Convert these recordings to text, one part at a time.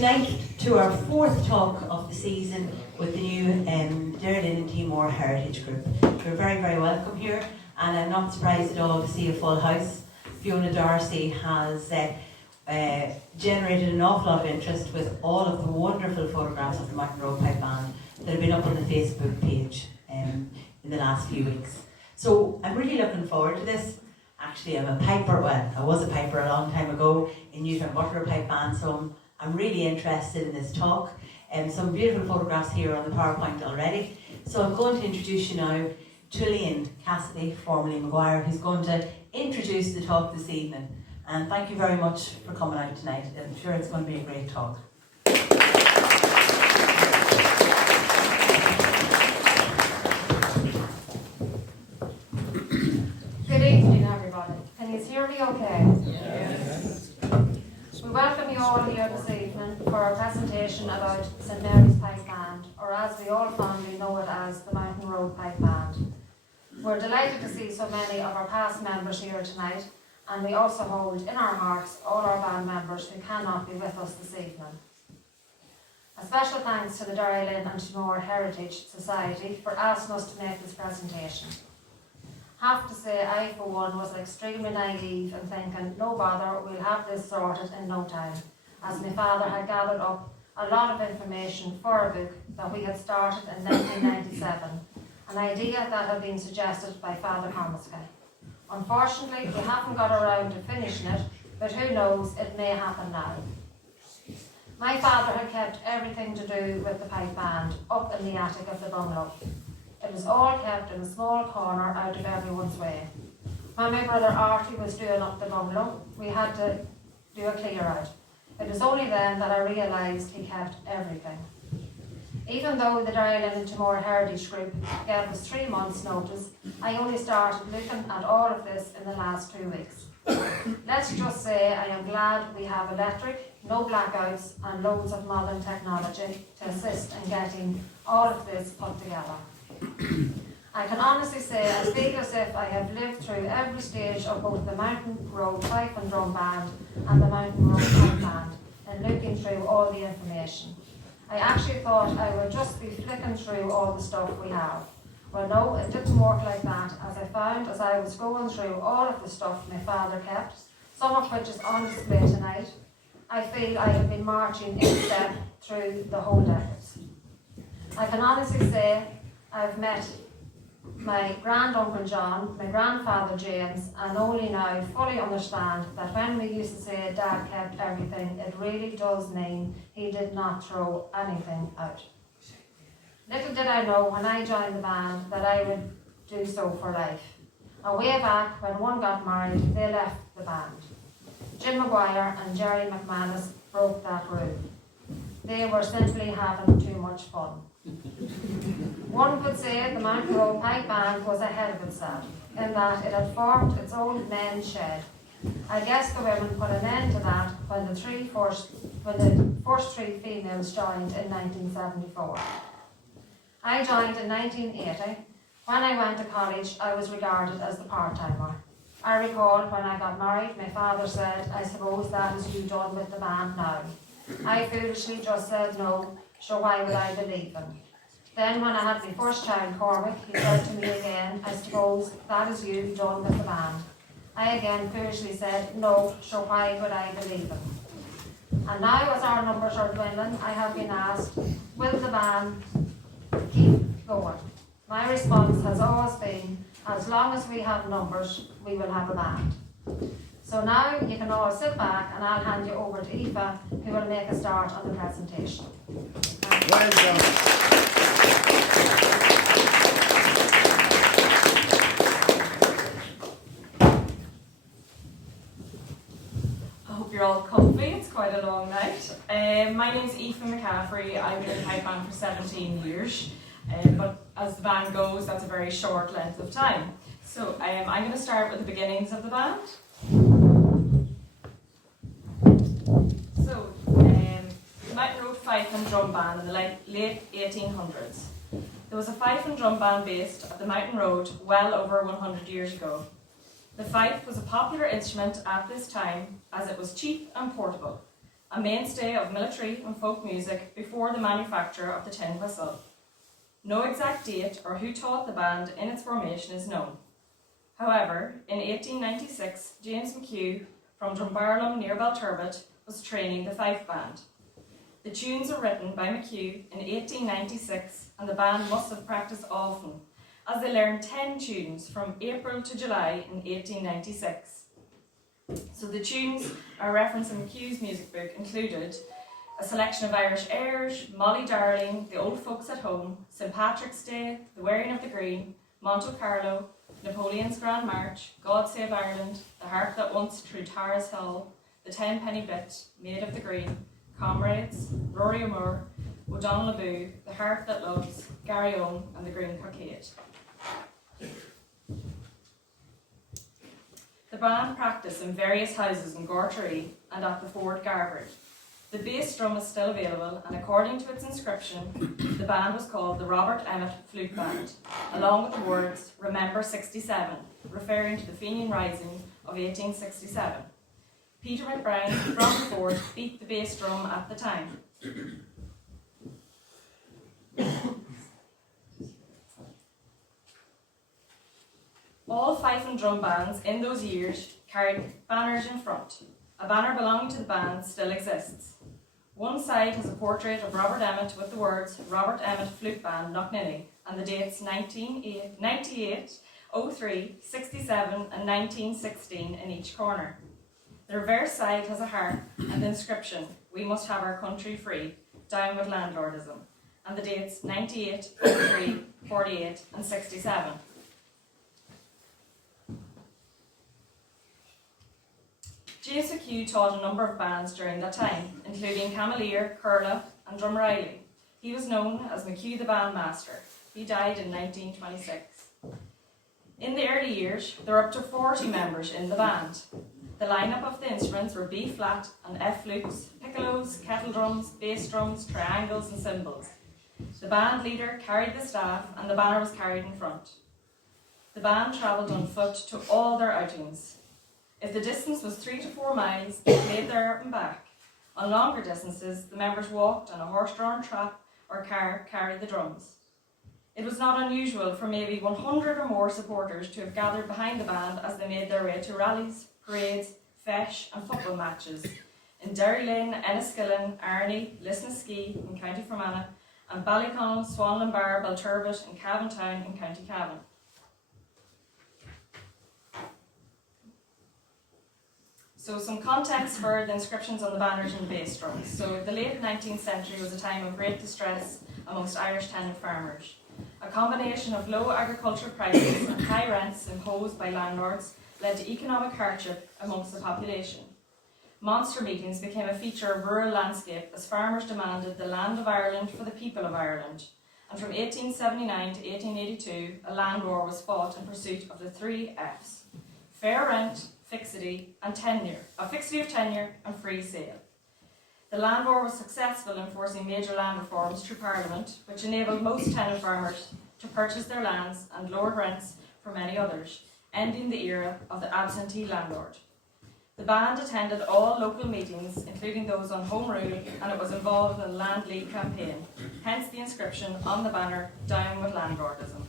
tonight to our fourth talk of the season with the new Derrylin and Timor Heritage Group. You're very, very welcome here, and I'm not surprised at all to see a full house. Fiona Darcy has generated an awful lot of interest with all of the wonderful photographs of the Martin Road Pipe Band that have been up on the Facebook page in the last few weeks. So I'm really looking forward to this. Actually, I'm a piper. Well, I was a piper a long time ago in Newtown Butler Pipe Band, so I'm really interested in this talk. Some beautiful photographs here on the PowerPoint already. So I'm going to introduce you now to Elaine Cassidy, formerly Maguire, who's going to introduce the talk this evening. And thank you very much for coming out tonight. I'm sure it's going to be a great talk. Good evening, everybody. Can you hear me okay? Yes. We welcome you all here this evening for our presentation about St Mary's Pipe Band, or as we all fondly know it as the Mountain Road Pipe Band. We're delighted to see so many of our past members here tonight, and we also hold in our hearts all our band members who cannot be with us this evening. A special thanks to the Derrylin and Timor Heritage Society for asking us to make this presentation. Have to say, I for one was extremely naive and thinking, no bother, we'll have this sorted in no time, as my father had gathered up a lot of information for a book that we had started in 1997, an idea that had been suggested by Father Cormaskey. Unfortunately, we haven't got around to finishing it, but who knows, it may happen now. My father had kept everything to do with the pipe band up in the attic of the bungalow. It was all kept in a small corner out of everyone's way. When my brother Archie was doing up the bungalow, we had to do a clear out. It was only then that I realised he kept everything. Even though the Derrylin and Timor Heritage Group gave us 3 months' notice, I only started looking at all of this in the last 2 weeks. Let's just say I am glad we have electric, no blackouts, and loads of modern technology to assist in getting all of this put together. I can honestly say I feel as if I have lived through every stage of both the Mountain Road Pipe and Drum Band and the Mountain Road Pipe Band and looking through all the information. I actually thought I would just be flicking through all the stuff we have. Well, no, it didn't work like that, as I found as I was going through all of the stuff my father kept, some of which is on display tonight, I feel I have been marching in step through the whole decades. I can honestly say I've met my grand-uncle John, my grandfather James, and only now fully understand that when we used to say Dad kept everything, it really does mean he did not throw anything out. Little did I know when I joined the band that I would do so for life. And way back when one got married, they left the band. Jim Maguire and Jerry McManus broke that rule. They were simply having too much fun. One could say the Mountain Road Pipe Band was ahead of itself, in that it had formed its own men's shed. I guess the women put an end to that when the first 3 females joined in 1974. I joined in 1980. When I went to college, I was regarded as the part-timer. I recall when I got married, my father said, I suppose that is you done with the band now. I foolishly just said no, so why would I believe him? Then when I had my first child, Cormac, he said to me again, I suppose that is you done with the band. I again foolishly said no, so why would I believe him? And now as our numbers are dwindling, I have been asked, will the band keep going? My response has always been, as long as we have numbers, we will have a band. So now you can all sit back and I'll hand you over to Aoife, who will make a start on the presentation. Well done. I hope you're all comfy. It's quite a long night. My name's Aoife McCaffrey. I've been in the pipe band for 17 years, but as the band goes, that's a very short length of time. So I'm going to start with the beginnings of the band. So, the Mountain Road Fife and Drum Band in the late 1800s. There was a fife and drum band based at the Mountain Road well over 100 years ago. The fife was a popular instrument at this time as it was cheap and portable. a mainstay of military and folk music before the manufacture of the tin whistle. No exact date or who taught the band in its formation is known. However, in 1896, James McHugh from Drumbarlam near Belturbet was training the fife band. The tunes were written by McHugh in 1896 and the band must have practiced often, as they learned 10 tunes from April to July in 1896. So the tunes are referenced in McHugh's music book included a selection of Irish airs, Molly Darling, The Old Folks at Home, St Patrick's Day, The Wearing of the Green, Monte Carlo, Napoleon's Grand March, God Save Ireland, The Harp That Once Through Tara's Hill, The Tenpenny Bit, Maid of the Green, Comrades, Rory O'Moore, O'Donnell Abu, The Harp That Loves, Gary Owen and The Green Cockade. The band practiced in various houses in Gortree and at the Fort Garvard. The bass drum is still available, and according to its inscription, the band was called the Robert Emmet Flute Band, along with the words Remember 67, referring to the Fenian Rising of 1867. Peter McBride from the Fort beat the bass drum at the time. All fife and drum bands in those years carried banners in front. A banner belonging to the band still exists. One side has a portrait of Robert Emmet with the words Robert Emmet Flute Band, Knocknilly, and the dates 1998, 03, 67 and 1916 in each corner. The reverse side has a harp and the inscription, We Must Have Our Country Free, Down with Landlordism, and the dates 98, 03, 48 and 67. James McHugh taught a number of bands during that time, including Cameleer, Curla and Drumreilly. He was known as McHugh the Bandmaster. He died in 1926. In the early years, there were up to 40 members in the band. The lineup of the instruments were B-flat and F-flutes, piccolos, kettle drums, bass drums, triangles and cymbals. The band leader carried the staff and the banner was carried in front. The band travelled on foot to all their outings. If the distance was 3 to 4 miles, they played there and back. On longer distances, the members walked and a horse-drawn trap or car carried the drums. It was not unusual for maybe 100 or more supporters to have gathered behind the band as they made their way to rallies, parades, feis and football matches in Derrylane, Enniskillen, Arney, Lisnaskea in County Fermanagh and Ballyconnell, Swanlinbar, Belturbet and Cavan Town in County Cavan. So some context for the inscriptions on the banners and the bass drums. So the late 19th century was a time of great distress amongst Irish tenant farmers. A combination of low agricultural prices and high rents imposed by landlords led to economic hardship amongst the population. Monster meetings became a feature of rural landscape as farmers demanded the land of Ireland for the people of Ireland. And from 1879 to 1882, a land war was fought in pursuit of the 3 Fs: fair rent, fixity and tenure, a fixity of tenure and free sale. The land war was successful in forcing major land reforms through Parliament, which enabled most tenant farmers to purchase their lands and lowered rents for many others, ending the era of the absentee landlord. The band attended all local meetings, including those on Home Rule, and it was involved in the Land League campaign, hence the inscription on the banner, Down with Landlordism.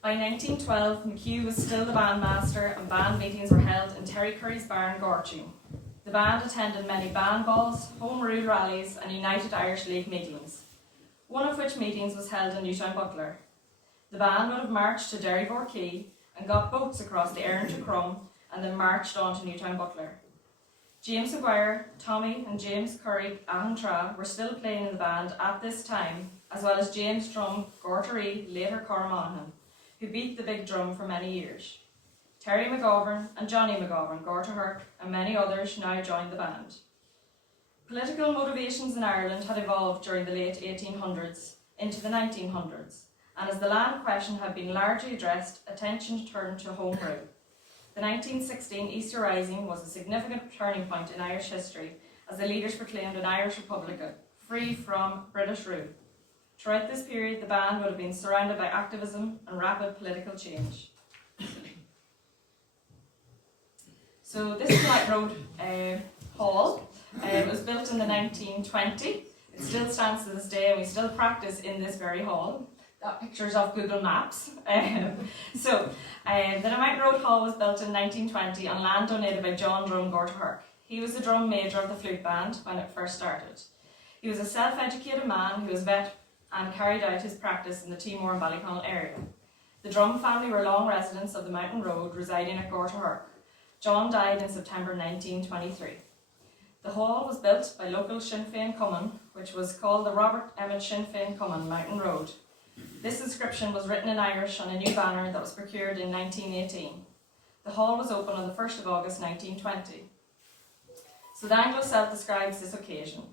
By 1912, McHugh was still the bandmaster and band meetings were held in Terry Curry's barn, Gortune. The band attended many band balls, Home Rule rallies and United Irish League meetings, one of which meetings was held in Newtown Butler. The band would have marched to Derryvore Quay and got boats across the Erin to Crum and then marched on to Newtown Butler. James Maguire, Tommy and James Curry Ahantra were still playing in the band at this time, as well as James Drum, Gortaree, later Cormahan, who beat the big drum for many years. Terry McGovern and Johnny McGovern, Gortahurk and many others now joined the band. Political motivations in Ireland had evolved during the late 1800s into the 1900s, and as the land question had been largely addressed, attention turned to Home Rule. The 1916 Easter Rising was a significant turning point in Irish history as the leaders proclaimed an Irish Republic free from British rule. Throughout this period, the band would have been surrounded by activism and rapid political change. So this is Light Road Hall. It was built in the 1920. It still stands to this day and we still practice in this very hall. Got pictures of Google Maps. The Mountain Road Hall was built in 1920 on land donated by John Drum Gortahurk. He was the drum major of the flute band when it first started. He was a self-educated man who was vet and carried out his practice in the Timor and Ballyconnell area. The Drum family were long residents of the Mountain Road, residing at Gortahurk. John died in September 1923. The hall was built by local Sinn Féin Cumann, which was called the Robert Emmett Sinn Féin Cumann Mountain Road. This inscription was written in Irish on a new banner that was procured in 1918. The hall was opened on the 1st of August 1920. So the Anglo-Celt describes this occasion.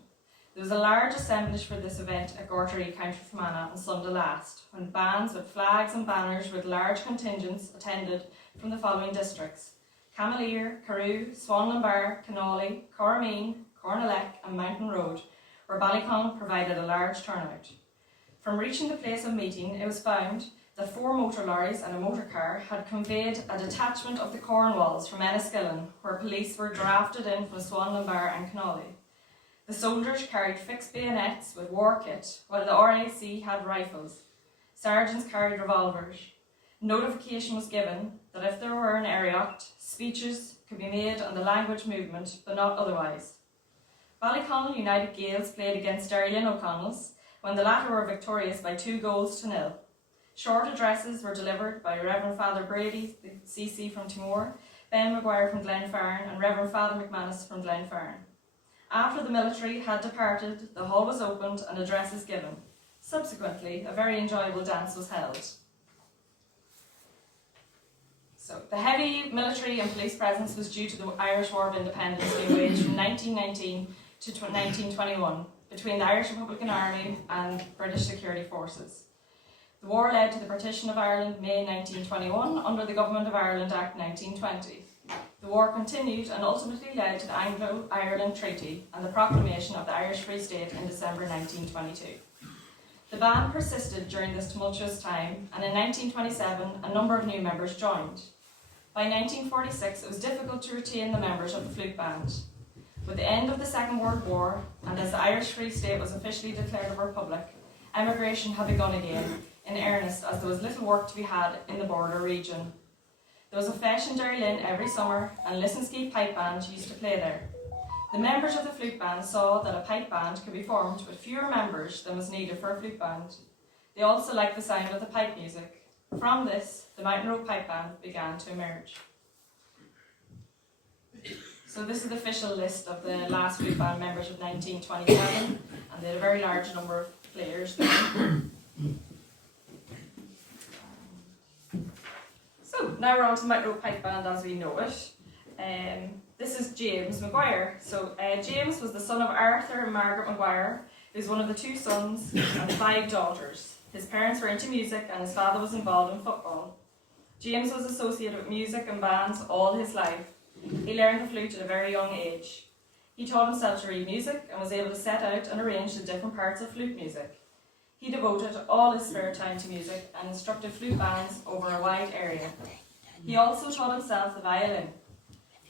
There was a large assemblage for this event at Gortary, County Fermanagh on Sunday last, when bands with flags and banners with large contingents attended from the following districts: Camaleer, Carew, Swanlinbar, Connolly, Cormean, Cornelec and Mountain Road, where Ballyconnell provided a large turnout. From reaching the place of meeting, it was found that 4 motor lorries and a motor car had conveyed a detachment of the Cornwalls from Enniskillen, where police were drafted in from Swanlinbar and Connolly. The soldiers carried fixed bayonets with war kit, while the RAC had rifles. Sergeants carried revolvers. Notification was given that if there were an eriocht, speeches could be made on the language movement, but not otherwise. Ballyconnell United Gaels played against Derrylin O'Connell's, when the latter were victorious by 2-0. Short addresses were delivered by Reverend Father Brady, the CC from Timor, Ben Maguire from Glenfarne and Reverend Father McManus from Glenfarne. After the military had departed, the hall was opened and addresses given. Subsequently, a very enjoyable dance was held. So, the heavy military and police presence was due to the Irish War of Independence being waged from 1919 to 1921 between the Irish Republican Army and British security forces. The war led to the partition of Ireland May 1921 under the Government of Ireland Act 1920. The war continued and ultimately led to the Anglo-Ireland Treaty and the proclamation of the Irish Free State in December 1922. The band persisted during this tumultuous time, and in 1927 a number of new members joined. By 1946 it was difficult to retain the members of the flute band. With the end of the Second World War, and as the Irish Free State was officially declared a republic, emigration had begun again in earnest, as there was little work to be had in the border region. There was a feis in Derrylin every summer, and Lisonsky Pipe Band used to play there. The members of the flute band saw that a pipe band could be formed with fewer members than was needed for a flute band. They also liked the sound of the pipe music. From this, the Mountain Road Pipe Band began to emerge. So this is the official list of the last flute band members of 1927, and they had a very large number of players there. So now we're on to the Mountain Road Pipe Band as we know it. This is James Maguire. So James was the son of Arthur and Margaret Maguire, who's one of the 2 sons and 5 daughters. His parents were into music and his father was involved in football. James was associated with music and bands all his life. He learned the flute at a very young age. He taught himself to read music and was able to set out and arrange the different parts of flute music. He devoted all his spare time to music and instructed flute bands over a wide area. He also taught himself the violin.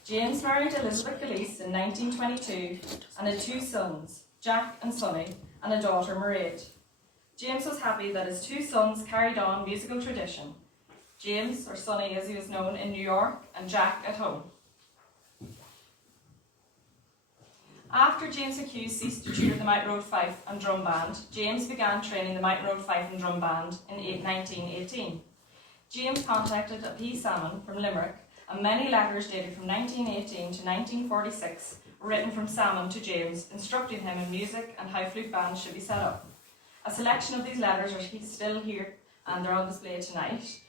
James married Elizabeth Gillese in 1922 and had 2 sons, Jack and Sonny, and a daughter, Mairead. James was happy that his 2 sons carried on musical tradition. James, or Sonny as he was known, in New York, and Jack at home. After James Hughes ceased to tutor the Mountain Road Fife and Drum Band, James began training the Mountain Road Fife and Drum Band in 1918. James contacted a P. Salmon from Limerick, and many letters dated from 1918 to 1946 were written from Salmon to James, instructing him in music and how flute bands should be set up. A selection of these letters are still here, and they're on display tonight.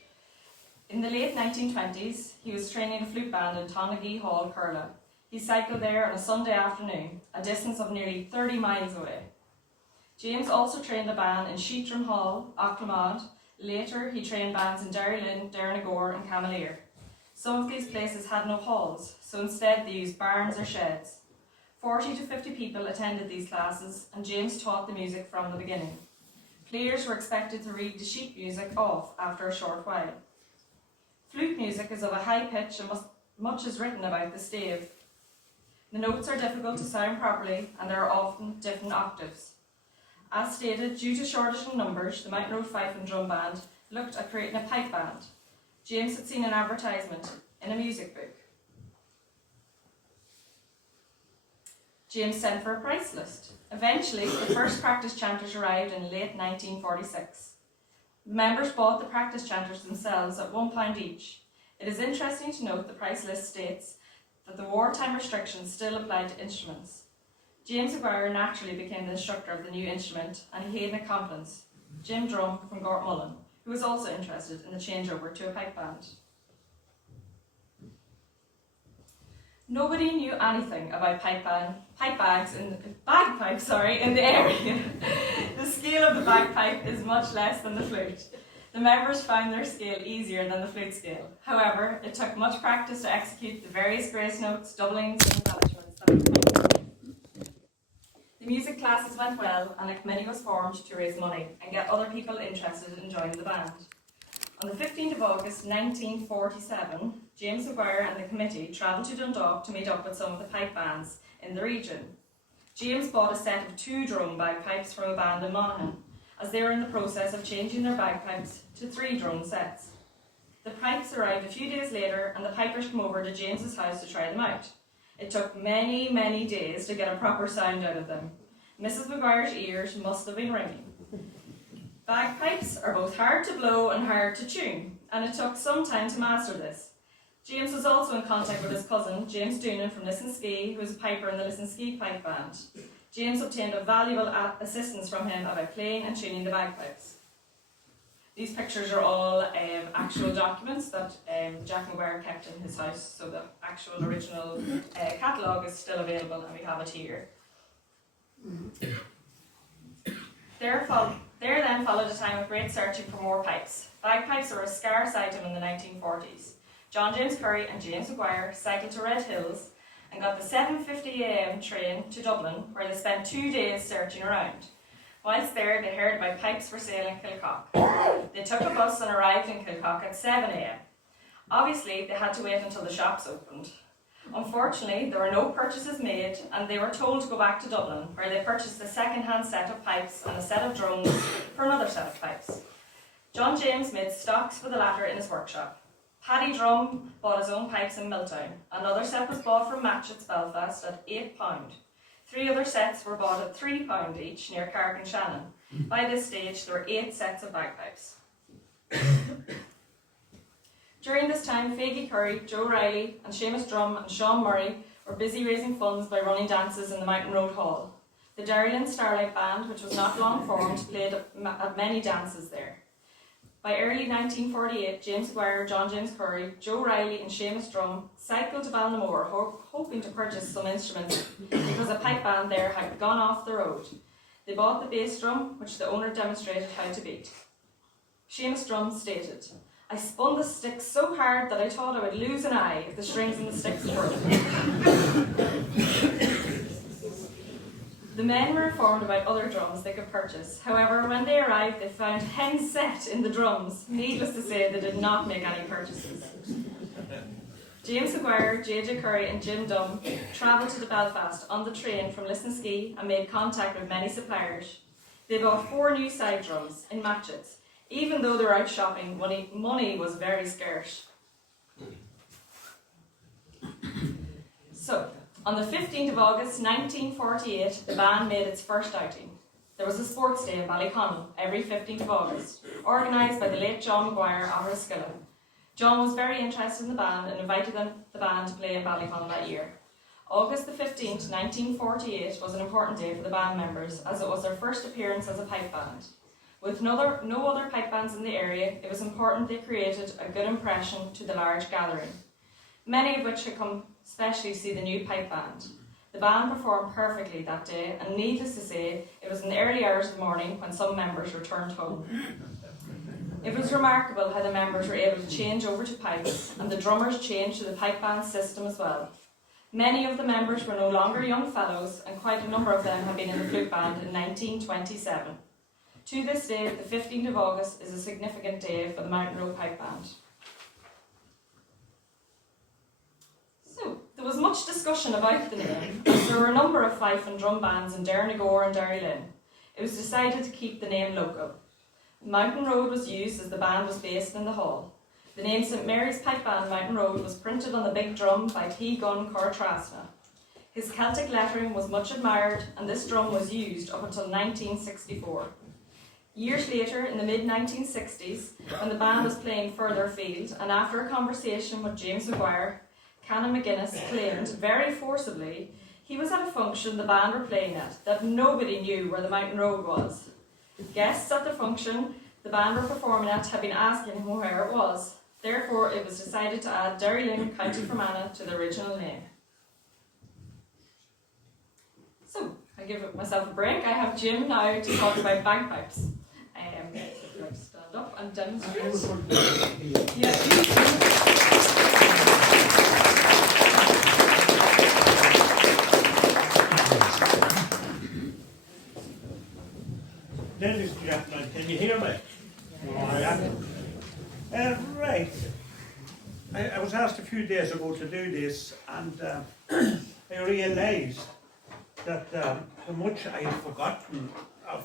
In the late 1920s, he was training a flute band in Tonagee Hall, Curla. He cycled there on a Sunday afternoon, a distance of nearly 30 miles away. James also trained a band in Sheetram Hall, Auchlamod. Later, he trained bands in Derrylin, Derrynagore and Camaleer. Some of these places had no halls, so instead they used barns or sheds. 40 to 50 people attended these classes, and James taught the music from the beginning. Players were expected to read the sheet music off after a short while. Flute music is of a high pitch and must much is written about the stave. The notes are difficult to sound properly and there are often different octaves. As stated, due to shortage in numbers, the Mountain Road Fife and Drum Band looked at creating a pipe band. James had seen an advertisement in a music book. James sent for a price list. Eventually, the first practice chanters arrived in late 1946. The members bought the practice chanters themselves at £1 each. It is interesting to note the price list states that the wartime restrictions still applied to instruments. James Maguire naturally became the instructor of the new instrument, and he had an accomplice, Jim Drum from Gortmullen, who was also interested in the changeover to a pipe band. Nobody knew anything about bagpipes in the area. The scale of the bagpipe is much less than the flute. The members found their scale easier than the flute scale. However, it took much practice to execute the various grace notes, doublings, and embellishments that were coming. The music classes went well, and a committee was formed to raise money and get other people interested in joining the band. On the 15th of August 1947, James Maguire and the committee travelled to Dundalk to meet up with some of the pipe bands in the region. James bought a set of 2 drum bagpipes from a band in Monaghan, as they were in the process of changing their bagpipes to 3 drum sets. The pipes arrived a few days later, and the pipers came over to James's house to try them out. It took many, many days to get a proper sound out of them. Mrs. Maguire's ears must have been ringing. Bagpipes are both hard to blow and hard to tune, and it took some time to master this. James was also in contact with his cousin, James Doonan from Lissenskee, who was a piper in the Lissenskee pipe band. James obtained a valuable assistance from him about playing and tuning the bagpipes. These pictures are all actual documents that Jack Maguire kept in his house, so the actual original catalogue is still available, and we have it here. There then followed a time of great searching for more pipes. Bagpipes were a scarce item in the 1940s. John James Curry and James Maguire cycled to Red Hills and got the 7:50 a.m. train to Dublin, where they spent 2 days searching around. Whilst there, they heard about pipes for sale in Kilcock. They took a bus and arrived in Kilcock at 7 a.m. Obviously, they had to wait until the shops opened. Unfortunately, there were no purchases made, and they were told to go back to Dublin, where they purchased a second-hand set of pipes and a set of drums for another set of pipes. John James made stocks for the latter in his workshop. Paddy Drum bought his own pipes in Milltown. Another set was bought from Matchett's Belfast at £8. 3 other sets were bought at £3 each near Carrick-on-Shannon. By this stage, there were 8 sets of bagpipes. During this time, Faggy Curry, Joe Riley and Seamus Drum and Sean Murray were busy raising funds by running dances in the Mountain Road Hall. The Derrylin Starlight Band, which was not long formed, played at many dances there. By early 1948, James Maguire, John James Curry, Joe Riley and Seamus Drum cycled to Ballinamore, hoping to purchase some instruments because a pipe band there had gone off the road. They bought the bass drum, which the owner demonstrated how to beat. Seamus Drum stated, "I spun the sticks so hard that I thought I would lose an eye if the strings in the sticks broke." The men were informed about other drums they could purchase. However, when they arrived, they found hen set in the drums. Needless to say, they did not make any purchases. James Maguire, J.J. Curry and Jim Dunn travelled to Belfast on the train from Lissenskee and made contact with many suppliers. They bought 4 new side drums in Matchett's. Even though they were out shopping, money was very scarce. So, on the 15th of August 1948, the band made its first outing. There was a sports day in Ballyconnell every 15th of August, organised by the late John Maguire of Roskillen. John was very interested in the band and invited the band to play in Ballyconnell that year. August the 15th, 1948 was an important day for the band members, as it was their first appearance as a pipe band. With no other pipe bands in the area, it was important they created a good impression to the large gathering, many of which had come specially to see the new pipe band. The band performed perfectly that day, and needless to say, it was in the early hours of the morning when some members returned home. It was remarkable how the members were able to change over to pipes, and the drummers changed to the pipe band system as well. Many of the members were no longer young fellows, and quite a number of them had been in the flute band in 1927. To this day, the 15th of August is a significant day for the Mountain Road Pipe Band. There was much discussion about the name, as there were a number of fife and drum bands in Derrynagore and Derrylin. It was decided to keep the name local. Mountain Road was used as the band was based in the hall. The name St Mary's Pipe Band Mountain Road was printed on the big drum by T. Gunn Cortrasna. His Celtic lettering was much admired, and this drum was used up until 1964. Years later, in the mid-1960s, when the band was playing further afield, and after a conversation with James Maguire, Canon McGuinness claimed very forcibly he was at a function the band were playing at, that nobody knew where the Mountain Road was. Guests at the function the band were performing at had been asking him where it was. Therefore, it was decided to add Derrylin, County Fermanagh to the original name. So, I give myself a break. I have Jim now to talk about bagpipes. If you'd like to stand up and demonstrate. Ladies and gentlemen, can you hear me? Right. I was asked a few days ago to do this, and I realised that how much I had forgotten of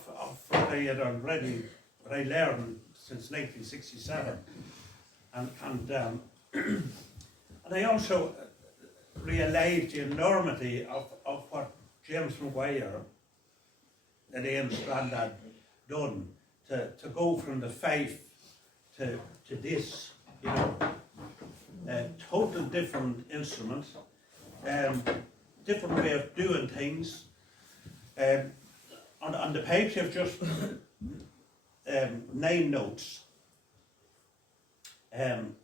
what I had already, what I learned since 1967. And I also realised the enormity of what James Maguire and Ian Strand had done to go from the fife to this, you know, total different instrument, different way of doing things. On the pipes you have just 9 notes, and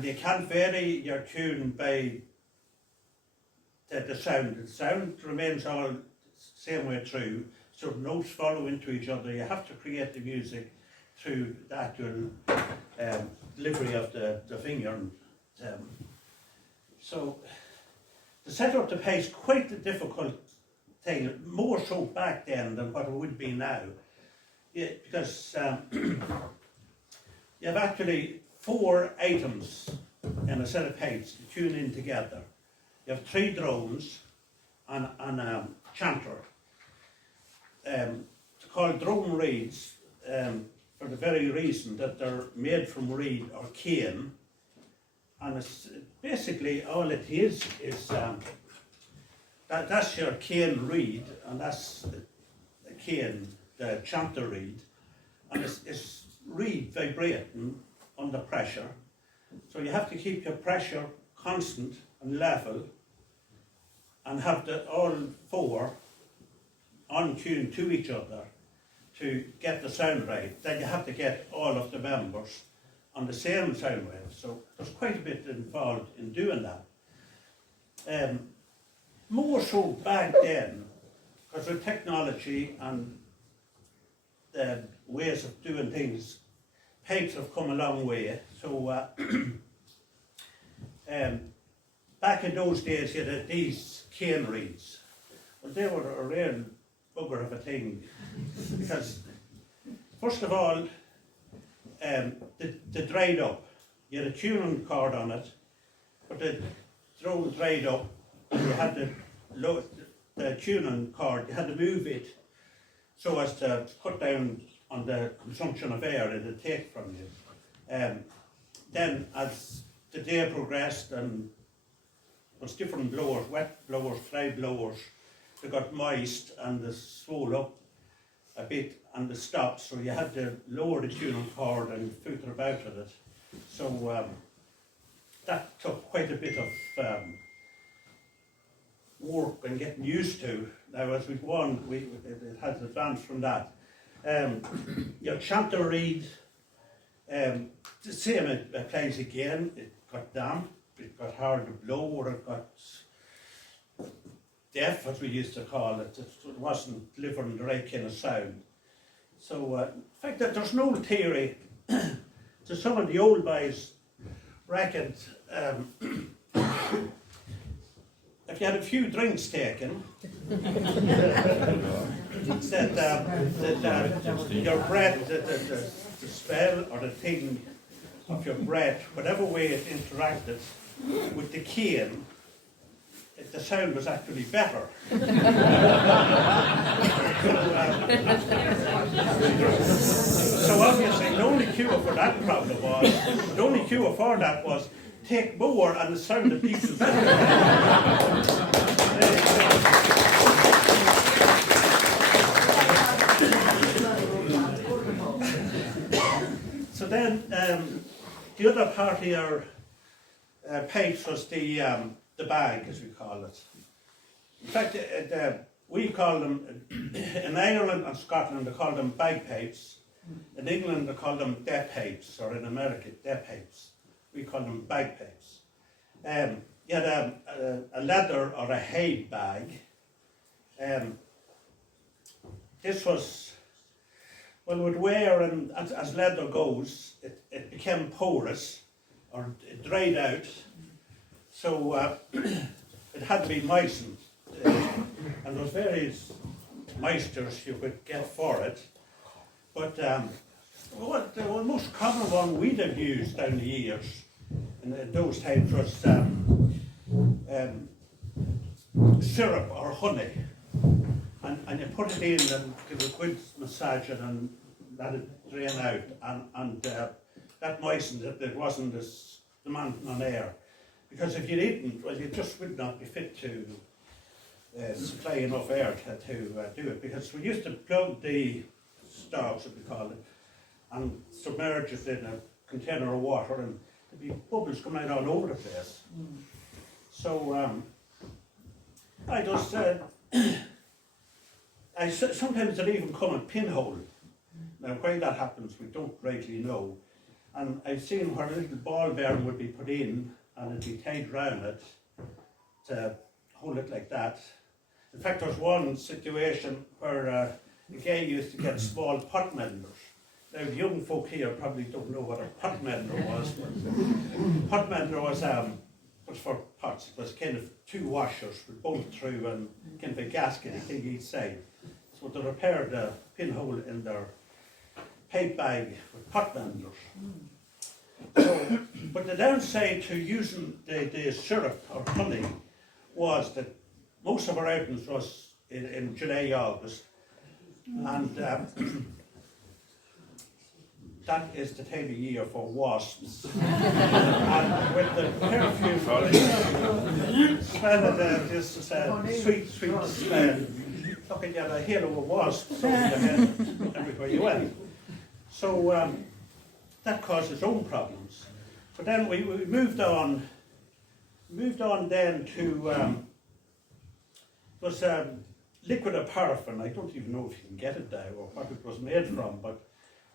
you can't vary your tune by the sound. The sound remains all same way through, so notes follow into each other. You have to create the music through the actual delivery of the finger. So to set up the pace, quite a difficult thing, more so back then than what it would be now. Yeah, because you have actually 4 items in a set of pipes to tune in together. You have 3 drones and a chanter. To call drone reeds for the very reason that they're made from reed or cane, and it's basically all it is that's your cane reed, and that's the cane, the chanter reed, and it's reed vibrating under pressure. So you have to keep your pressure constant and level, and have all 4 on tune to each other to get the sound right. Then you have to get all of the members on the same sound wave. So there's quite a bit involved in doing that. More so back then, because with technology and the ways of doing things, pipes have come a long way. So back in those days you had these cane reeds. Well, they were a real bugger of a thing, because first of all, they dried up. You had a tuning cord on it, but the drone dried up, and you had to load the tuning cord, you had to move it so as to cut down on the consumption of air it would take from you. Then as the day progressed, and there was different blowers, wet blowers, dry blowers, they got moist and they swole up a bit and they stopped, so you had to lower the tuning cord and filter about with it. So that took quite a bit of work and getting used to. Now as we've gone, it has advanced from that. Your chanter reed, the same applies again. It got damp, it got hard to blow, or it got deaf, as we used to call it. It wasn't delivering the right kind of sound. So in fact, that there's no theory. So some of the old boys reckoned if you had a few drinks taken, that your breath, the smell or the thing of your breath, whatever way it interacted with the cane, the sound was actually better. So obviously the only cure for that problem was take more and the sound of pieces better. So then the other part of our pipes was the bag, as we call it. In fact, we call them, in Ireland and Scotland they call them bagpipes. In England they call them dep pipes, or in America dep pipes. We call them bagpipes. You had a leather or a hay bag. This was, well, with wear and as leather goes, it became porous, or it dried out. So it had to be moistened. And there was various moistures you could get for it. But the most common one we'd have used down the years in those times was syrup or honey. And you put it in and give a good massage and let it drain out. And that moistened it. It wasn't as demanding on air. Because if you didn't, well, you just would not be fit to supply enough air to do it. Because we used to plug the stoves, as we call it, and submerge it in a container of water, and there'd be bubbles coming out all over the place. So I just, sometimes it even come in pinhole. Now why that happens, we don't rightly know. And I've seen where a little ball bearing would be put in, and it'd be tied round it to hold it like that. In fact, there was one situation where a guy used to get small pot menders. Now, the young folk here probably don't know what a pot mender was. But pot mender was for pots. It was kind of two washers with bolt through and kind of a gasket each side. So they repaired a pinhole in their pipe bag with pot menders. So, but the downside to using the syrup or honey was that most of our outings was in July, August, and that is the time of year for wasps. And with the perfume smell of this sweet smell, look at you, a halo of wasps over your head everywhere you went. So that caused its own problems. But then we moved on then to was liquid of paraffin. I don't even know if you can get it there or what it was made from, but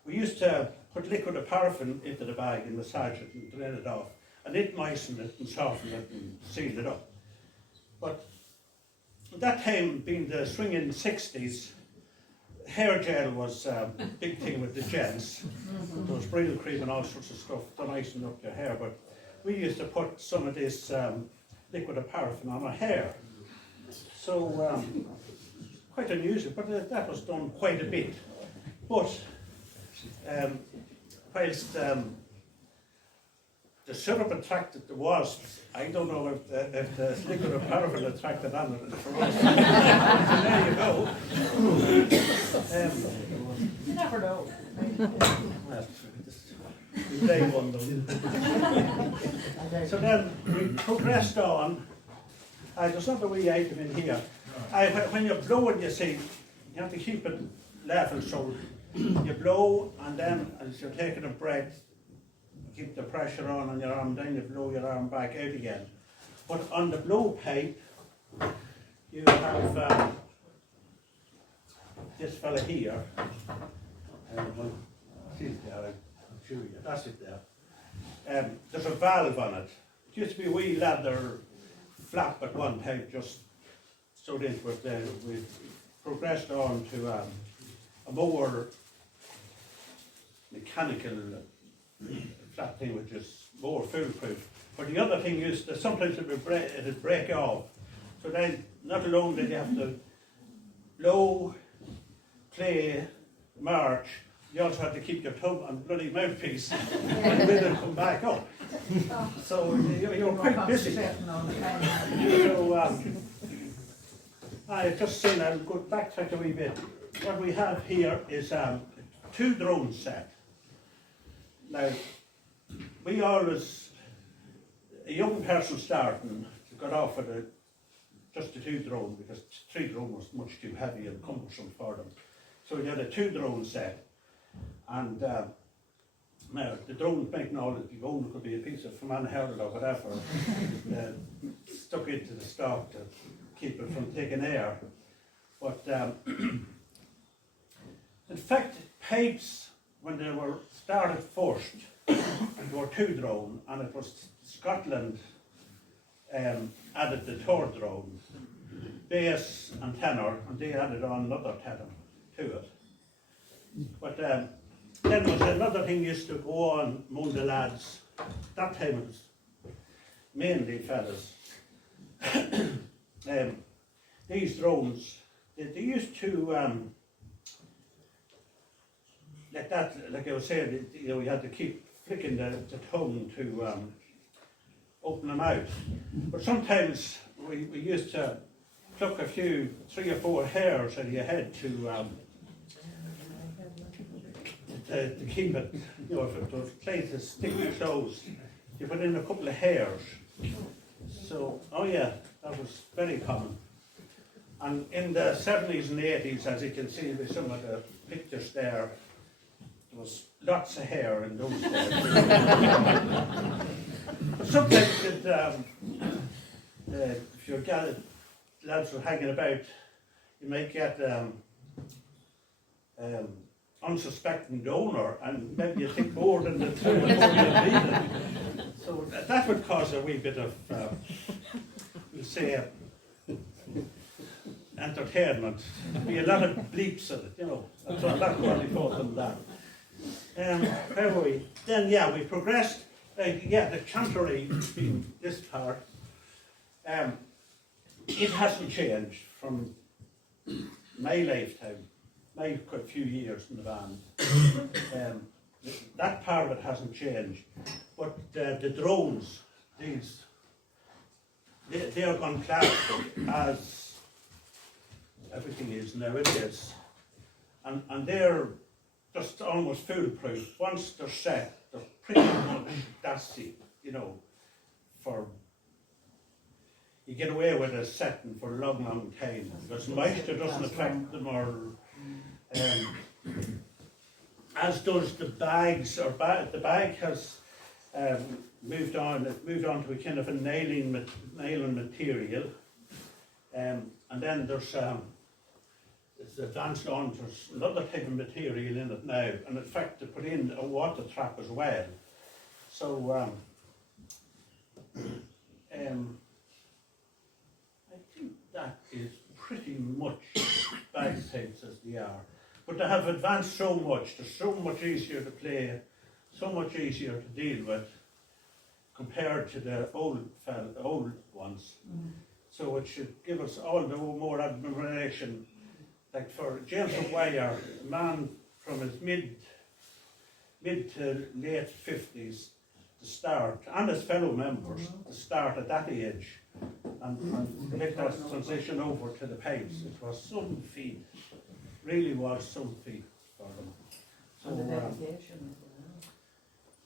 we used to put liquid of paraffin into the bag and massage it and drain it off, and it moistened it and softened it and sealed it up. But at that time, being the swinging 60s, hair gel was a big thing with the gents. There was bridal cream and all sorts of stuff to moisten up your hair, but we used to put some of this liquid of paraffin on our hair. So, quite unusual, but that was done quite a bit. But, whilst the syrup attracted the wasps, I don't know if the liquid of paraffin attracted on it. So there you go. You never know. Well, day one though. So then we progressed on. There's another wee item in here. When you're blowing, you see, you have to keep it level, so you blow, and then as you're taking a breath, keep the pressure on your arm, then you blow your arm back out again. But on the blow pipe, you have this fella here. See it there, I'll show you. That's it there. There's a valve on it. It used to be a wee leather flap at one time, just sewed into it. Then we've progressed on to a more mechanical flat thing, which is more foolproof. But the other thing is that sometimes it would break off. So then, not alone did you have to blow, play, march, you also have to keep your tongue on bloody mouthpiece and when they come back up. So you're quite busy. So I just seen, I'll go backtrack a wee bit. What we have here is 2 drone set. Now, we always, a young person starting, got off with just a 2 drone because 3 drone was much too heavy and cumbersome for them. So we had a 2 drone set, and now the drones making all the drone could be a piece of formaldehyde or whatever, stuck into the stock to keep it from taking air. But in fact, pipes, when they were started first, they were 2 drone, and it was Scotland added the 3rd drone, bass and tenor, and they added on another tenor to it. But then was another thing used to go on among the lads. That time it was mainly fellas. These drones, they used to like that, like I was saying, you had to keep flicking the tongue to open them out. But sometimes we used to pluck a few, 3 or 4 hairs out of your head to keep it, if it was places sticky closed, you put in a couple of hairs. So, oh yeah, that was very common. And in the 70s and 80s, as you can see with some of the pictures there was lots of hair in those days. But sometimes if your lads were hanging about, you might get unsuspecting donor, and maybe you think more than the 2 or 4 you needed. So that would cause a wee bit of, we'll say, entertainment. There'd be a lot of bleeps in it, That's a lot more thought than that. Where were we? Then, we progressed. The chantery, being this part, it hasn't changed from my lifetime. My quite few years in the band. That part of it hasn't changed. But the drones, they are gone plastic, as everything is nowadays. And they're just almost foolproof. Once they're set, they're pretty much that's it, for you get away with a setting for a long, long time because moisture doesn't affect them, or as does the bags. Or the bag has moved on. It moved on to a kind of a nailing material, and then there's it's advanced on to another type of material in it now, and in fact they put in a water trap as well. So I think that is pretty much bagpipes as they are. But they have advanced so much, they're so much easier to play, so much easier to deal with compared to the old ones. So it should give us all the more admiration. Like for James O'Wire, a man from his mid to late 50s to start, and his fellow members to start at that age and make that transition over to the pipes. It was some feat, really was some feat for them.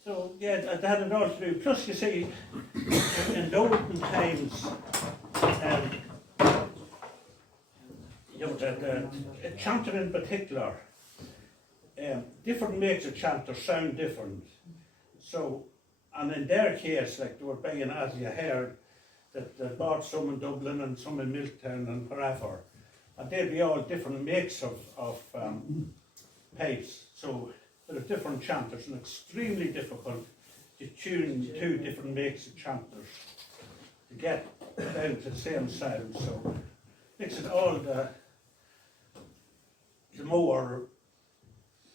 So that had it all to do. Plus, you see, in the olden times, a chanter in particular, different makes a chanter sound different. So, and in their case, like they were buying, as you heard, that they bought some in Dublin and some in Miltown and wherever, and they'd be all different makes of pipes. So there are different chanters, and extremely difficult to tune 2 different makes of chanters to get down to the same sound. So makes it all the more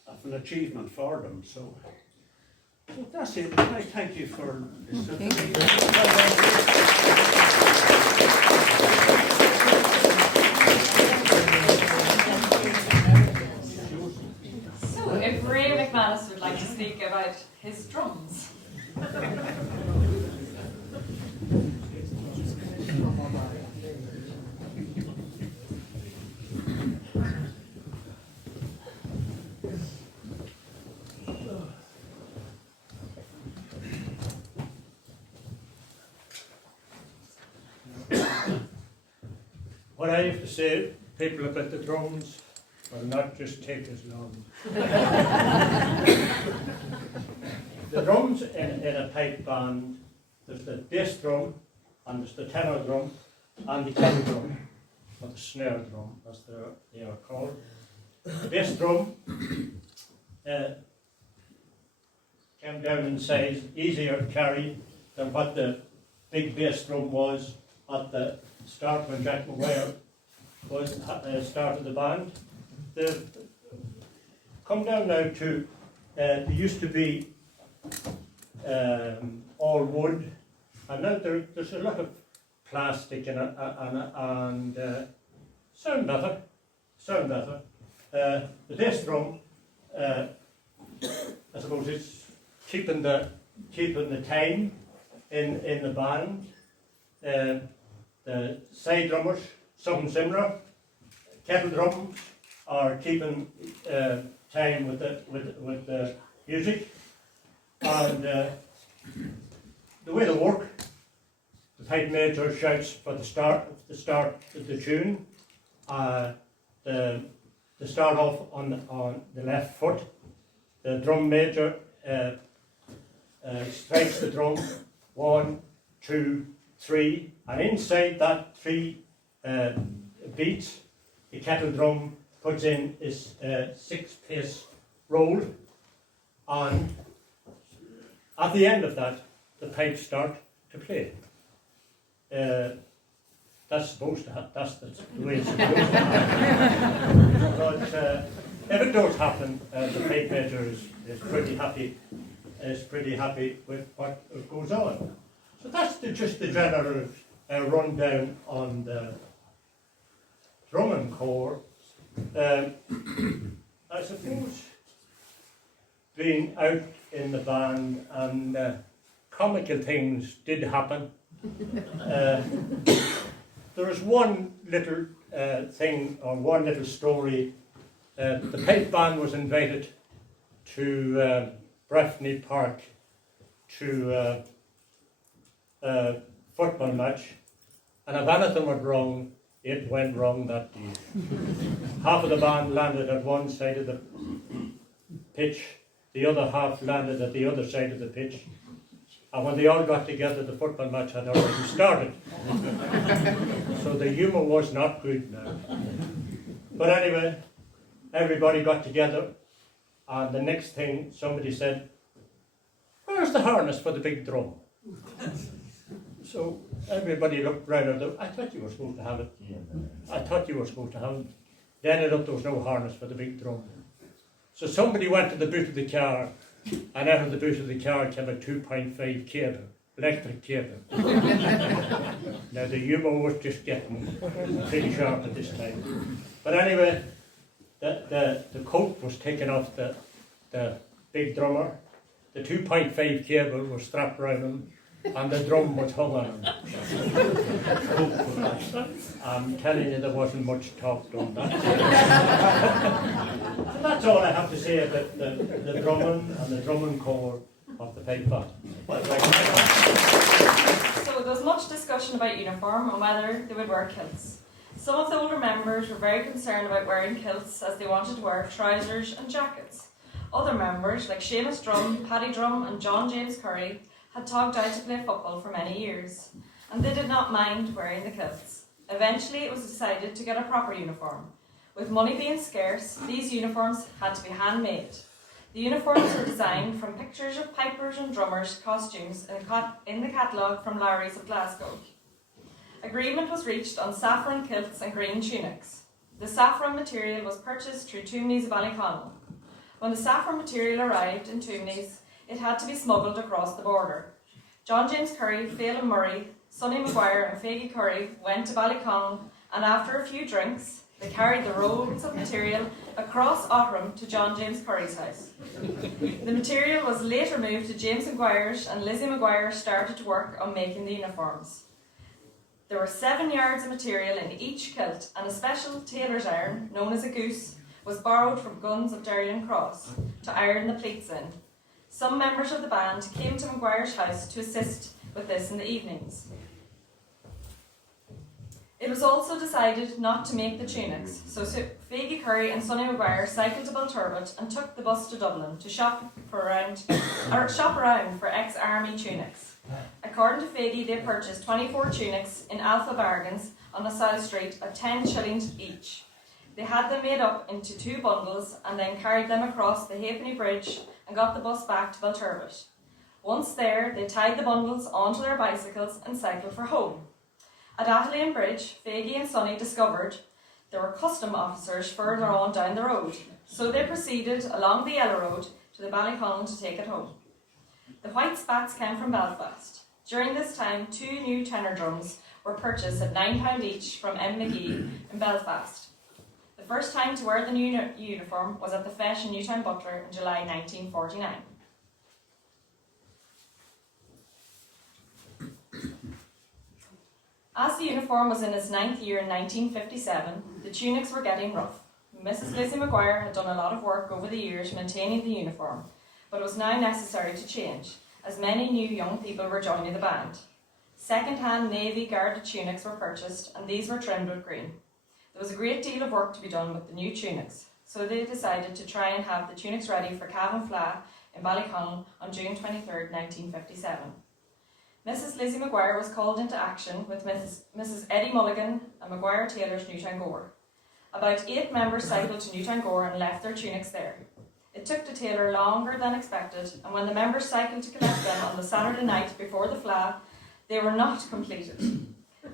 of an achievement for them. So that's it. I thank you for listening. So if Ray what I have to say, people about the drums will not just take as long. The drums in a pipe band, there's the bass drum, and there's the tenor drum, and the kettle drum, or the snare drum, as they are called. The bass drum came down in size, easier to carry than what the big bass drum was at the start when Jack Maguire was started the band. They've come down now to, they used to be all wood, and now there's a lot of plastic in it, and sound better. The bass drum, I suppose it's keeping the time in the band. The side drummers, something similar. Kettle drums are keeping time with the music, and the way they work, the pipe major shouts for the start of the tune. They start off on the left foot. The drum major strikes the drum 1, 2, 3, and inside that 3 beats, the kettle drum puts in his 6-pace roll, and at the end of that, the pipes start to play. That's the way it's supposed to happen. But if it does happen, the pipe major is pretty happy. With what goes on. So that's just the general rundown on the drumming corps. I suppose being out in the band and comical things did happen. There was one little thing, or one little story. The pipe band was invited to Breffni Park to a football match, and if anything went wrong, it went wrong that day. Half of the band landed at one side of the pitch, the other half landed at the other side of the pitch, and when they all got together, the football match had already started. So the humour was not good now. But anyway, everybody got together, and the next thing somebody said, "Where's the harness for the big drum?" So everybody looked round at them. I thought you were supposed to have it. They ended up there was no harness for the big drum. So somebody went to the boot of the car, and out of the boot of the car came a 2.5 cable, electric cable. Now the humour was just getting pretty sharp at this time. But anyway, the coat was taken off the big drummer. The 2.5 cable was strapped around him, and the drum was hung on him. I'm telling you, there wasn't much talk done that. So that's all I have to say about the drumming and the drumming corps of the pipe band. So there was much discussion about uniform and whether they would wear kilts. Some of the older members were very concerned about wearing kilts as they wanted to wear trousers and jackets. Other members, like Seamus Drum, Paddy Drum and John James Curry, had togged out to play football for many years, and they did not mind wearing the kilts. Eventually it was decided to get a proper uniform. With money being scarce, these uniforms had to be handmade. The uniforms were designed from pictures of pipers and drummers' costumes in the catalogue from Lowry's of Glasgow. Agreement was reached on saffron kilts and green tunics. The saffron material was purchased through Toomey's of Ballyconnell. When the saffron material arrived in Toomey's, it had to be smuggled across the border. John James Curry, Phelan Murray, Sonny Maguire and Faggy Curry went to Ballyconnell, and after a few drinks, they carried the rolls of material across Otteram to John James Curry's house. The material was later moved to James Maguire's, and Lizzie Maguire started to work on making the uniforms. There were 7 yards of material in each kilt, and a special tailor's iron, known as a goose, was borrowed from Guns of Darien Cross to iron the pleats in. Some members of the band came to Maguire's house to assist with this in the evenings. It was also decided not to make the tunics, so Faggy Curry and Sonny Maguire cycled to Belturbet and took the bus to Dublin to shop around for ex-army tunics. According to Faggy, they purchased 24 tunics in Alpha Bargains on the South Street at 10 shillings each. They had them made up into 2 bundles and then carried them across the Halfpenny Bridge and got the bus back to Belturbet. Once there, they tied the bundles onto their bicycles and cycled for home. At Attlean Bridge, Faggy and Sonny discovered there were custom officers further on down the road, so they proceeded along the Yellow Road to the Ballyconn to take it home. The white spats came from Belfast. During this time, 2 new tenor drums were purchased at £9 each from M. McGee in Belfast. The first time to wear the new uniform was at the Feis in Newtown Butler in July 1949. As the uniform was in its 9th year in 1957, the tunics were getting rough. Mrs. Lizzie Maguire had done a lot of work over the years maintaining the uniform, but it was now necessary to change, as many new young people were joining the band. Second-hand navy guarded tunics were purchased, and these were trimmed with green. There was a great deal of work to be done with the new tunics, so they decided to try and have the tunics ready for Cavan Fleadh in Ballyconn on June 23, 1957. Mrs. Lizzie Maguire was called into action with Mrs. Eddie Mulligan and Maguire Taylor's Newtown Gore. About 8 members cycled to Newtown Gore and left their tunics there. It took the tailor longer than expected, and when the members cycled to collect them on the Saturday night before the Fleadh, they were not completed.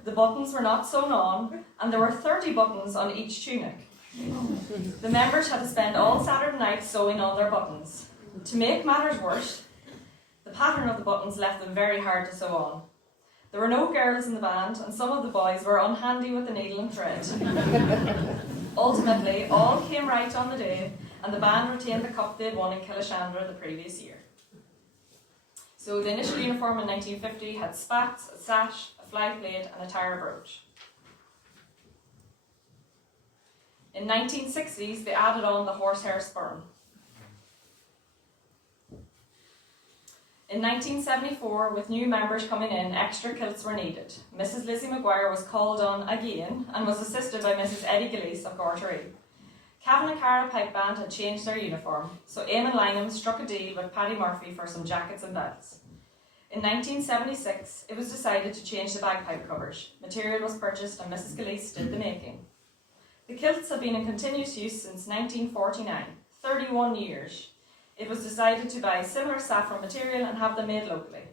The buttons were not sewn on, and there were 30 buttons on each tunic. The members had to spend all Saturday night sewing on their buttons. To make matters worse, the pattern of the buttons left them very hard to sew on. There were no girls in the band, and some of the boys were unhandy with the needle and thread. Ultimately, all came right on the day, and the band retained the cup they had won in Killashandra the previous year. So the initial uniform in 1950 had spats, a sash, a flag blade and a tire brooch. In 1960s, they added on the horsehair spurn. In 1974, with new members coming in, extra kilts were needed. Mrs. Lizzie Maguire was called on again and was assisted by Mrs. Eddie Gillies of Gortary. Cavan and Cara Pipe Band had changed their uniform, so Eamon Lynham struck a deal with Paddy Murphy for some jackets and belts. In 1976, it was decided to change the bagpipe covers. Material was purchased and Mrs. Gillies did the making. The kilts have been in continuous use since 1949, 31 years. It was decided to buy similar saffron material and have them made locally.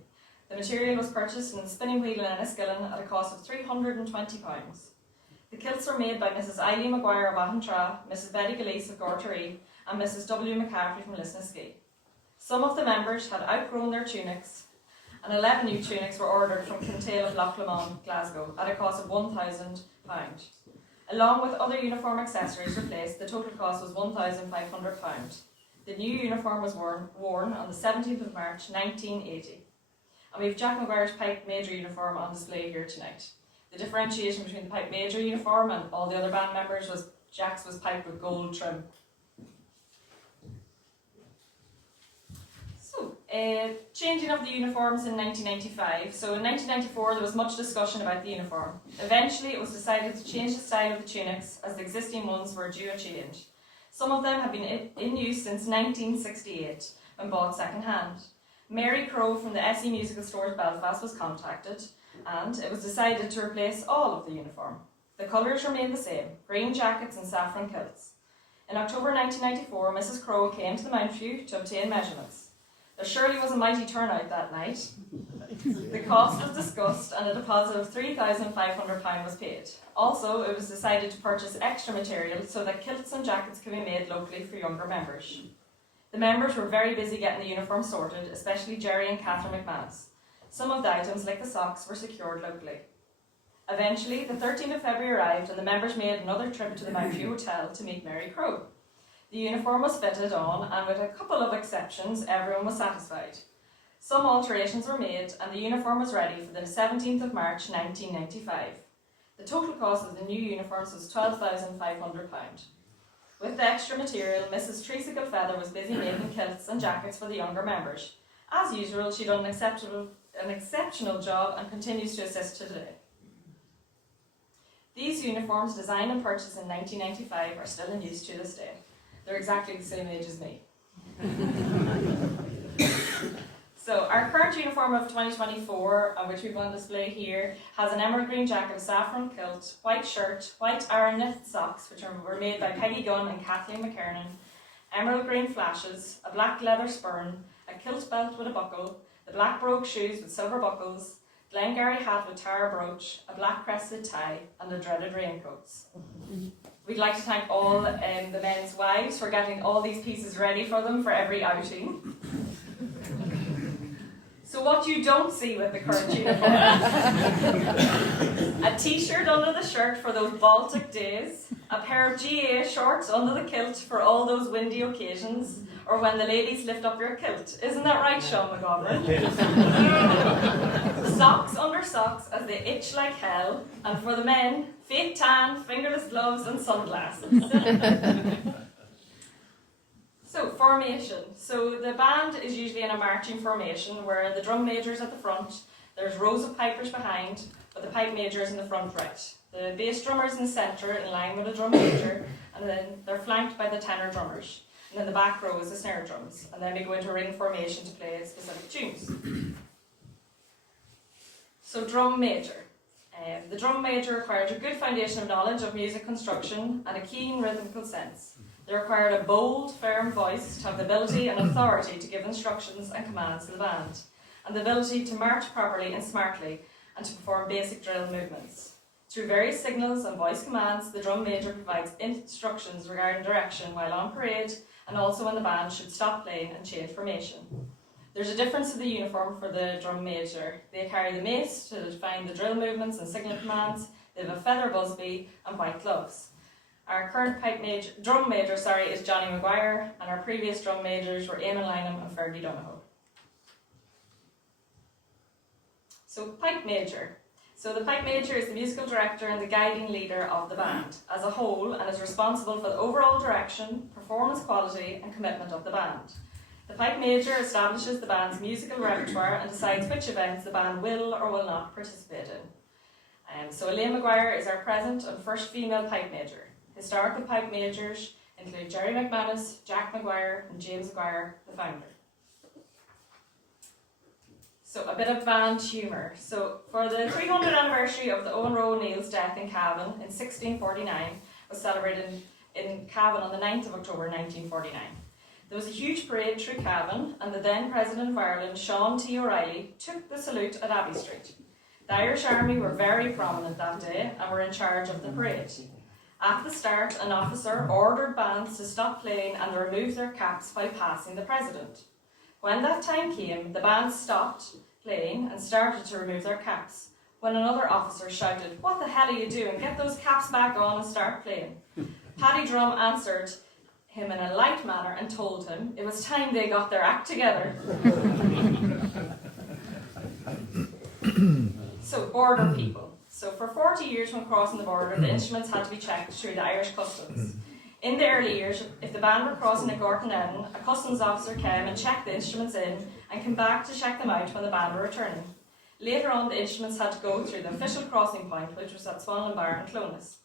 The material was purchased in the spinning wheel in Enniskillen at a cost of £320. The kilts were made by Mrs. Eileen Maguire of Ahantra, Mrs. Betty Gillies of Gortary, and Mrs. W. McCaffrey from Lisnaskea. Some of the members had outgrown their tunics, and 11 new tunics were ordered from Kintail of Loch Lomond, Glasgow, at a cost of £1,000. Along with other uniform accessories replaced, the total cost was £1,500. The new uniform was worn on the 17th of March 1980. And we have Jack Maguire's Pipe Major uniform on display here tonight. The differentiation between the Pipe Major uniform and all the other band members was Jack's was piped with gold trim. So, changing of the uniforms in 1995. So in 1994 there was much discussion about the uniform. Eventually it was decided to change the style of the tunics as the existing ones were due a change. Some of them have been in use since 1968 when bought second hand. Mary Crowe from the SE Musical Stores Belfast was contacted and it was decided to replace all of the uniform. The colours remained the same, green jackets and saffron kilts. In October 1994, Mrs. Crowe came to the Mountfew to obtain measurements. There surely was a mighty turnout that night. The cost was discussed and a deposit of £3,500 was paid. Also, it was decided to purchase extra material so that kilts and jackets could be made locally for younger members. The members were very busy getting the uniform sorted, especially Jerry and Catherine McManus. Some of the items, like the socks, were secured locally. Eventually, the 13th of February arrived and the members made another trip to the Mountfew Hotel to meet Mary Crowe. The uniform was fitted on and with a couple of exceptions, everyone was satisfied. Some alterations were made and the uniform was ready for the 17th of March 1995. The total cost of the new uniforms was £12,500. With the extra material, Mrs. Teresa Gilfeather was busy making kilts and jackets for the younger members. As usual, she done an exceptional job and continues to assist today. The These uniforms, designed and purchased in 1995, are still in use to this day. They're exactly the same age as me. So our current uniform of 2024, which we've on display here, has an emerald green jacket, a saffron kilt, white shirt, white iron knit socks, which were made by Peggy Gunn and Kathleen McKernan, emerald green flashes, a black leather spurn, a kilt belt with a buckle, the black brogue shoes with silver buckles, Glengarry hat with tara brooch, a black crested tie, and the dreaded raincoats. We'd like to thank all the men's wives for getting all these pieces ready for them for every outing. So what you don't see with the current uniform, a t-shirt under the shirt for those Baltic days, a pair of GA shorts under the kilt for all those windy occasions, or when the ladies lift up your kilt. Isn't that right, Sean McGovern? Socks under socks as they itch like hell, and for the men, fake tan, fingerless gloves and sunglasses. So, formation. So the band is usually in a marching formation where the drum major is at the front, there's rows of pipers behind, but the pipe major is in the front right. The bass drummer is in the centre in line with the drum major, and then they're flanked by the tenor drummers. And then the back row is the snare drums, and then we go into ring formation to play specific tunes. So drum major. The drum major requires a good foundation of knowledge of music construction and a keen rhythmical sense. They required a bold, firm voice to have the ability and authority to give instructions and commands to the band, and the ability to march properly and smartly, and to perform basic drill movements. Through various signals and voice commands, the drum major provides instructions regarding direction while on parade, and also when the band should stop playing and change formation. There's a difference to the uniform for the drum major. They carry the mace to define the drill movements and signal commands, they have a feather busby and white gloves. Our current drum major is Johnny Maguire, and our previous drum majors were Eamon Lynham and Fergie Donohoe. So pipe major. So the pipe major is the musical director and the guiding leader of the band as a whole, and is responsible for the overall direction, performance quality and commitment of the band. The pipe major establishes the band's musical repertoire and decides which events the band will or will not participate in. So Elaine Maguire is our present and first female pipe major. Historical pipe majors include Jerry McManus, Jack Maguire and James Maguire, the founder. So a bit of band humour. So for the 300th anniversary of the Owen Roe O'Neill's death in Cavan in 1649, was celebrated in Cavan on the 9th of October 1949. There was a huge parade through Cavan, and the then President of Ireland, Sean T. O'Reilly, took the salute at Abbey Street. The Irish Army were very prominent that day and were in charge of the parade. At the start, an officer ordered bands to stop playing and remove their caps while passing the President. When that time came, the band stopped playing and started to remove their caps, when another officer shouted, "What the hell are you doing? Get those caps back on and start playing." Paddy Drum answered him in a light manner and told him it was time they got their act together. So, border people. So for 40 years when crossing the border, the instruments had to be checked through the Irish customs. In the early years, if the band were crossing at Gorton Eden, a customs officer came and checked the instruments in and came back to check them out when the band were returning. Later on, the instruments had to go through the official crossing point, which was at Swanlin Bar and Clones.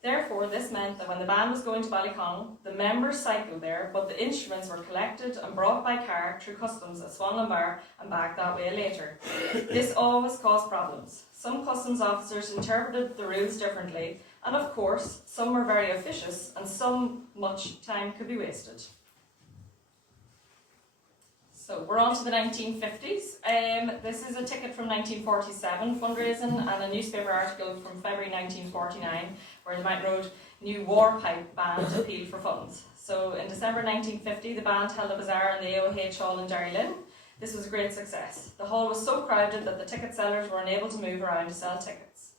Therefore, this meant that when the band was going to Ballyconnell, the members cycled there, but the instruments were collected and brought by car through customs at Swanlin Bar and back that way later. This always caused problems. Some customs officers interpreted the rules differently, and of course, some were very officious and much time could be wasted. So we're on to the 1950s. This is a ticket from 1947 fundraising and a newspaper article from February 1949 where the Mountain Road New War Pipe Band appealed for funds. So in December 1950 the band held a bazaar in the AOH Hall in Derrylin. This was a great success. The hall was so crowded that the ticket sellers were unable to move around to sell tickets.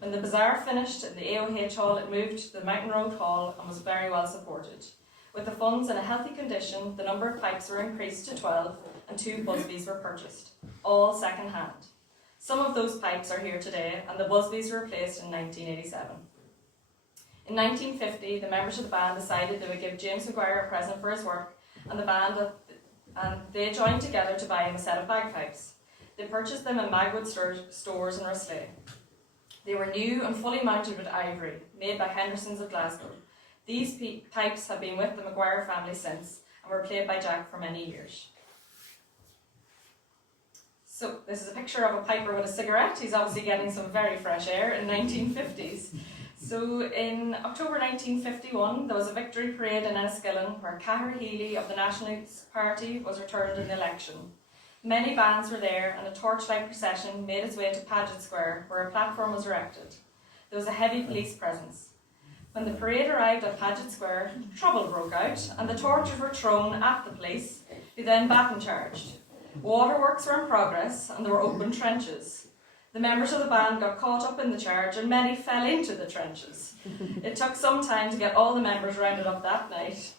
When the bazaar finished in the AOH Hall, it moved to the Mountain Road Hall and was very well supported. With the funds in a healthy condition, the number of pipes were increased to 12 and 2 Busbys were purchased, all second hand. Some of those pipes are here today and the Busbys were replaced in 1987. In 1950, the members of the band decided they would give James Maguire a present for his work, and they joined together to buy him a set of bagpipes. They purchased them in Magwood stores in Rusley. They were new and fully mounted with ivory, made by Henderson's of Glasgow. These pipes have been with the Maguire family since, and were played by Jack for many years. So this is a picture of a piper with a cigarette. He's obviously getting some very fresh air in 1950s. So in October 1951, there was a victory parade in Enniskillen where Cahir Healy of the Nationalist Party was returned in the election. Many bands were there, and a torchlight procession made its way to Paget Square, where a platform was erected. There was a heavy police presence. When the parade arrived at Paget Square, trouble broke out, and the torches were thrown at the police, who then baton charged. Waterworks were in progress, and there were open trenches. The members of the band got caught up in the charge, and many fell into the trenches. It took some time to get all the members rounded up that night.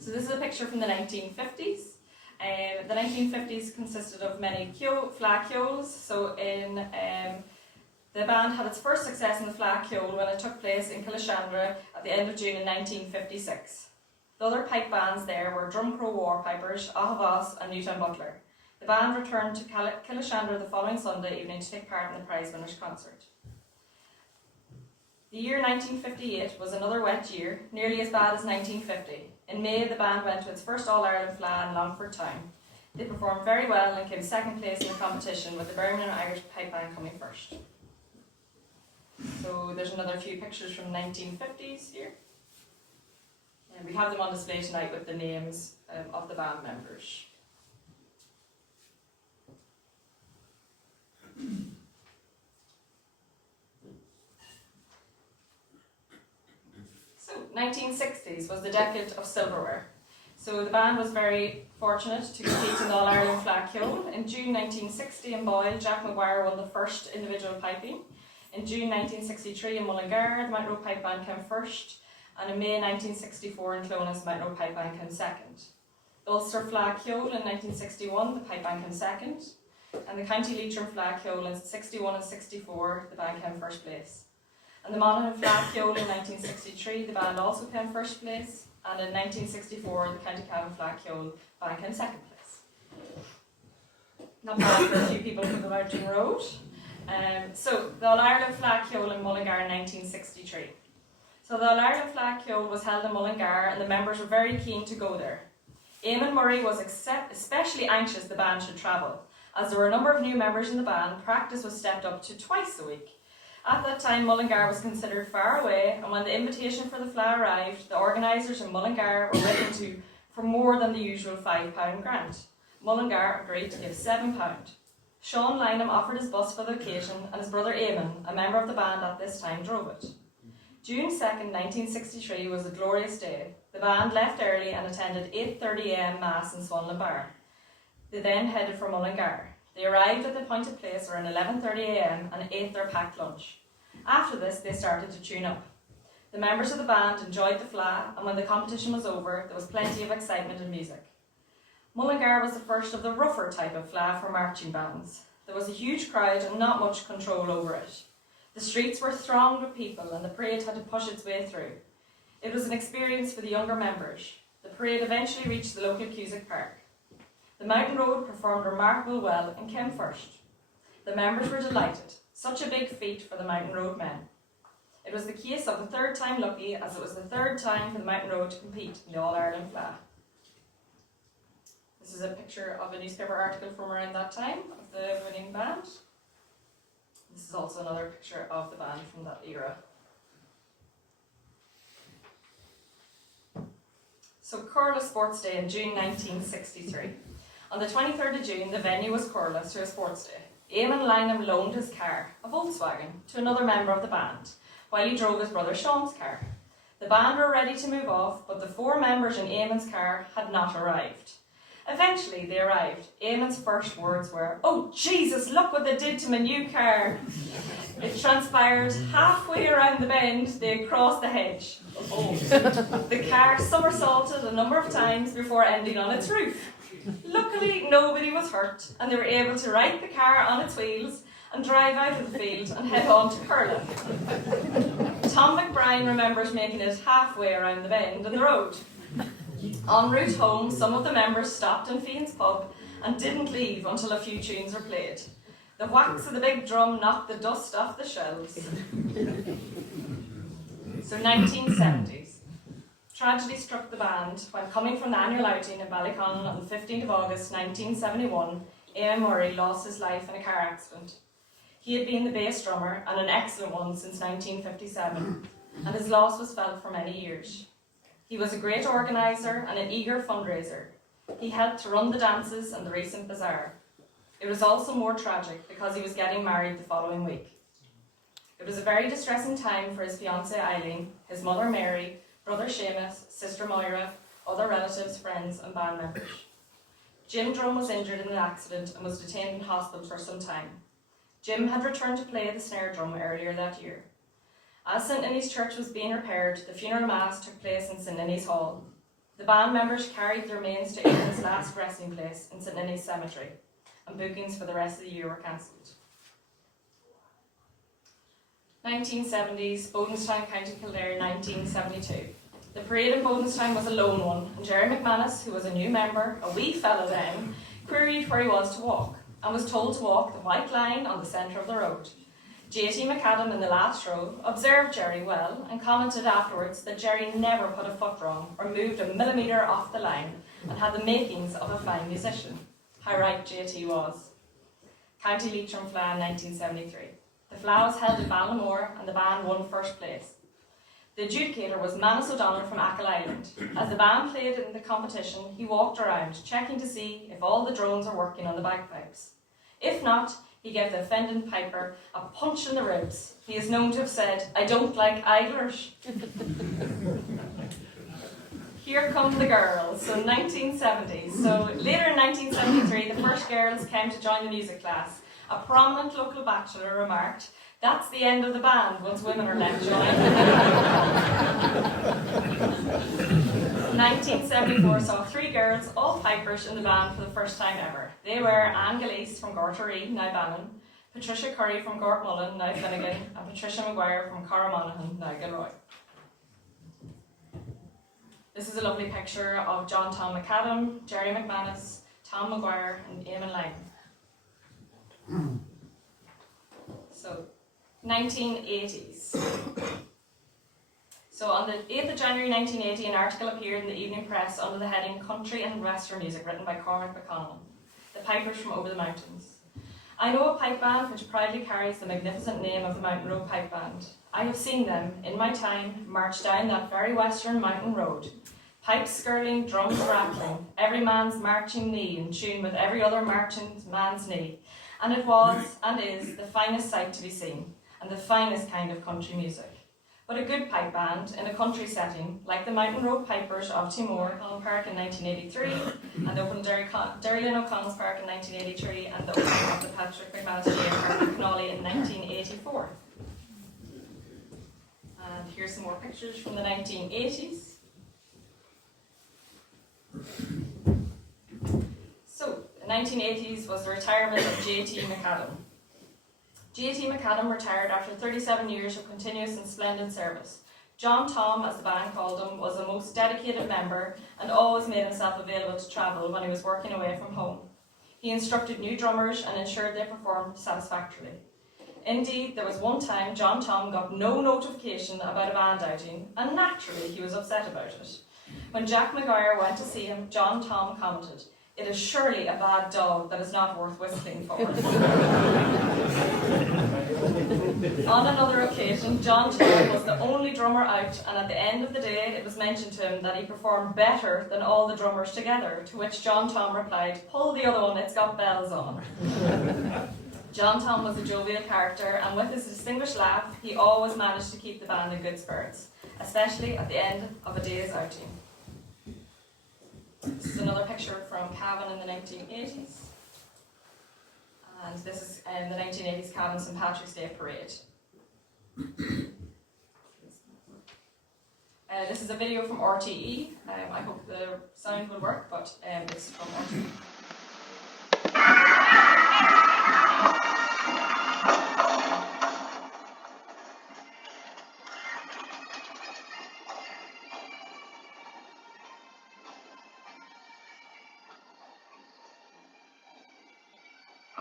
So this is a picture from the 1950s. The 1950s consisted of many flag kyols. So the band had its first success in the flag kyol when it took place in Kilishandra at the end of June in 1956. The other pipe bands there were Drumcrow War Pipers, Ahavas and Newtown Butler. The band returned to Kilishandra the following Sunday evening to take part in the prize winners' concert. The year 1958 was another wet year, nearly as bad as 1950. In May, the band went to its first All-Ireland Fleadh in Longford Town. They performed very well and came second place in the competition, with the Birmingham Irish Pipe Band coming first. So there's another few pictures from the 1950s here. And we have them on display tonight with the names of the band members. So, 1960s was the decade of silverware. So the band was very fortunate to compete in the All-Ireland Fleadh Kyol. In June 1960 in Boyle, Jack Maguire won the first individual piping. In June 1963 in Mullingar, the Mount Road Pipe Band came first. And in May 1964 in Clones, the Mount Road Pipe Band came second. The Ulster Fleadh Kyol in 1961, the pipe band came second. And the County Leitrim Fleadh Kyol in 61 and 64, the band came first place. And the Monaghan Fleadh Kyol in 1963, the band also came first place. And in 1964, the County Cavan Fleadh Kyol band came second place. Not bad for a few people from the Mountain Road. So the All-Ireland Fleadh Kyol in Mullingar in 1963. So the All-Ireland Fleadh Kyol was held in Mullingar, and the members were very keen to go there. Eamon Murray was especially anxious the band should travel. As there were a number of new members in the band, practice was stepped up to twice a week. At that time, Mullingar was considered far away, and when the invitation for the Fleadh arrived, the organisers in Mullingar were written to for more than the usual £5 grant. Mullingar agreed to give £7. Sean Lynham offered his bus for the occasion, and his brother Eamon, a member of the band at this time, drove it. June 2nd, 1963 was a glorious day. The band left early and attended 8:30am Mass in Swanlin Bar. They then headed for Mullingar. They arrived at the appointed place around 11:30am and ate their packed lunch. After this, they started to tune up. The members of the band enjoyed the Fleadh, and when the competition was over, there was plenty of excitement and music. Mullingar was the first of the rougher type of Fleadh for marching bands. There was a huge crowd and not much control over it. The streets were thronged with people, and the parade had to push its way through. It was an experience for the younger members. The parade eventually reached the local Cusack Park. The Mountain Road performed remarkably well and came first. The members were delighted. Such a big feat for the Mountain Road men. It was the case of the third time lucky, as it was the third time for the Mountain Road to compete in the All-Ireland Fleadh. This is a picture of a newspaper article from around that time of the winning band. This is also another picture of the band from that era. So Corla Sports Day in June 1963. On the 23rd of June, the venue was Corla to a sports day. Eamon Lynham loaned his car, a Volkswagen, to another member of the band, while he drove his brother Sean's car. The band were ready to move off, but the 4 members in Eamon's car had not arrived. Eventually, they arrived. Eamon's first words were, "Oh Jesus, look what they did to my new car." It transpired halfway around the bend, they crossed the hedge. The car somersaulted a number of times before ending on its roof. Luckily, nobody was hurt, and they were able to right the car on its wheels and drive out of the field and head on to Curla. Tom McBride remembers making it halfway around the bend in the road. En route home, some of the members stopped in Fionn's pub and didn't leave until a few tunes were played. The whacks of the big drum knocked the dust off the shelves. So 1970s. Tragedy struck the band when, coming from the annual outing in Ballyconn on the 15th of August 1971, Eamon Murray lost his life in a car accident. He had been the bass drummer, and an excellent one, since 1957, and his loss was felt for many years. He was a great organiser and an eager fundraiser. He helped to run the dances and the recent bazaar. It was also more tragic because he was getting married the following week. It was a very distressing time for his fiancée Eileen, his mother Mary, brother Seamus, sister Moira, other relatives, friends and band members. Jim Drum was injured in the accident and was detained in hospital for some time. Jim had returned to play the snare drum earlier that year. As St Ninny's Church was being repaired, the funeral mass took place in St Ninny's Hall. The band members carried the remains to Aidan's last resting place in St Ninny's Cemetery, and bookings for the rest of the year were cancelled. 1970s, Bodenstown, County Kildare, 1972. The parade in Bodenstown was a lone one, and Jerry McManus, who was a new member, a wee fellow then, queried where he was to walk, and was told to walk the white line on the centre of the road. J.T. McAdam in the last row observed Jerry well and commented afterwards that Jerry never put a foot wrong or moved a millimetre off the line and had the makings of a fine musician. How right J.T. was. County Leitrim Fleadh 1973. The Fleadh was held in Ballinamore and the band won first place. The adjudicator was Manus O'Donnell from Achill Island. As the band played in the competition, he walked around, checking to see if all the drones are working on the bagpipes. If not, he gave the offending piper a punch in the ribs. He is known to have said, "I don't like idlers." Here come the girls, so 1970s. So later in 1973, the first girls came to join the music class. A prominent local bachelor remarked, "That's the end of the band once women are left join." 1974 saw three girls, all pipers, in the band for the first time ever. They were Anne Gillese from Gortaree, now Bannon, Patricia Curry from Gortmullen, now Finnegan, and Patricia Maguire from Corramonaghan, now Gilroy. This is a lovely picture of John Tom McAdam, Jerry McManus, Tom Maguire, and Eamon Lang. So, 1980s. So on the 8th of January 1980, an article appeared in the Evening Press under the heading "Country and Western Music," written by Cormac McConnell, the Pipers from Over the Mountains. I know a pipe band which proudly carries the magnificent name of the Mountain Road Pipe Band. I have seen them, in my time, march down that very western mountain road. Pipes skirling, drums rattling, every man's marching knee in tune with every other marching man's knee. And it was, and is, the finest sight to be seen, and the finest kind of country music. But a good pipe band in a country setting, like the Mountain Road Pipers of Timor, Cullen Park in 1983, and the open Derrylin O'Connell's Park in 1983, and the opening of the Patrick McManus Park in Connolly in 1984. And here's some more pictures from the 1980s. So, the 1980s was the retirement of J.T. McAdam. J.T. McAdam retired after 37 years of continuous and splendid service. John Tom, as the band called him, was a most dedicated member and always made himself available to travel when he was working away from home. He instructed new drummers and ensured they performed satisfactorily. Indeed, there was one time John Tom got no notification about a band outing, and naturally he was upset about it. When Jack Maguire went to see him, John Tom commented, "It is surely a bad dog that is not worth whistling for." On another occasion, John Tom was the only drummer out, and at the end of the day it was mentioned to him that he performed better than all the drummers together, to which John Tom replied, "Pull the other one, it's got bells on." John Tom was a jovial character, and with his distinguished laugh, he always managed to keep the band in good spirits, especially at the end of a day's outing. This is another picture from Cavan in the 1980s. And this is the 1980s Cavan St Patrick's Day Parade. This is a video from RTE. I hope the sound will work, but it's from RTE.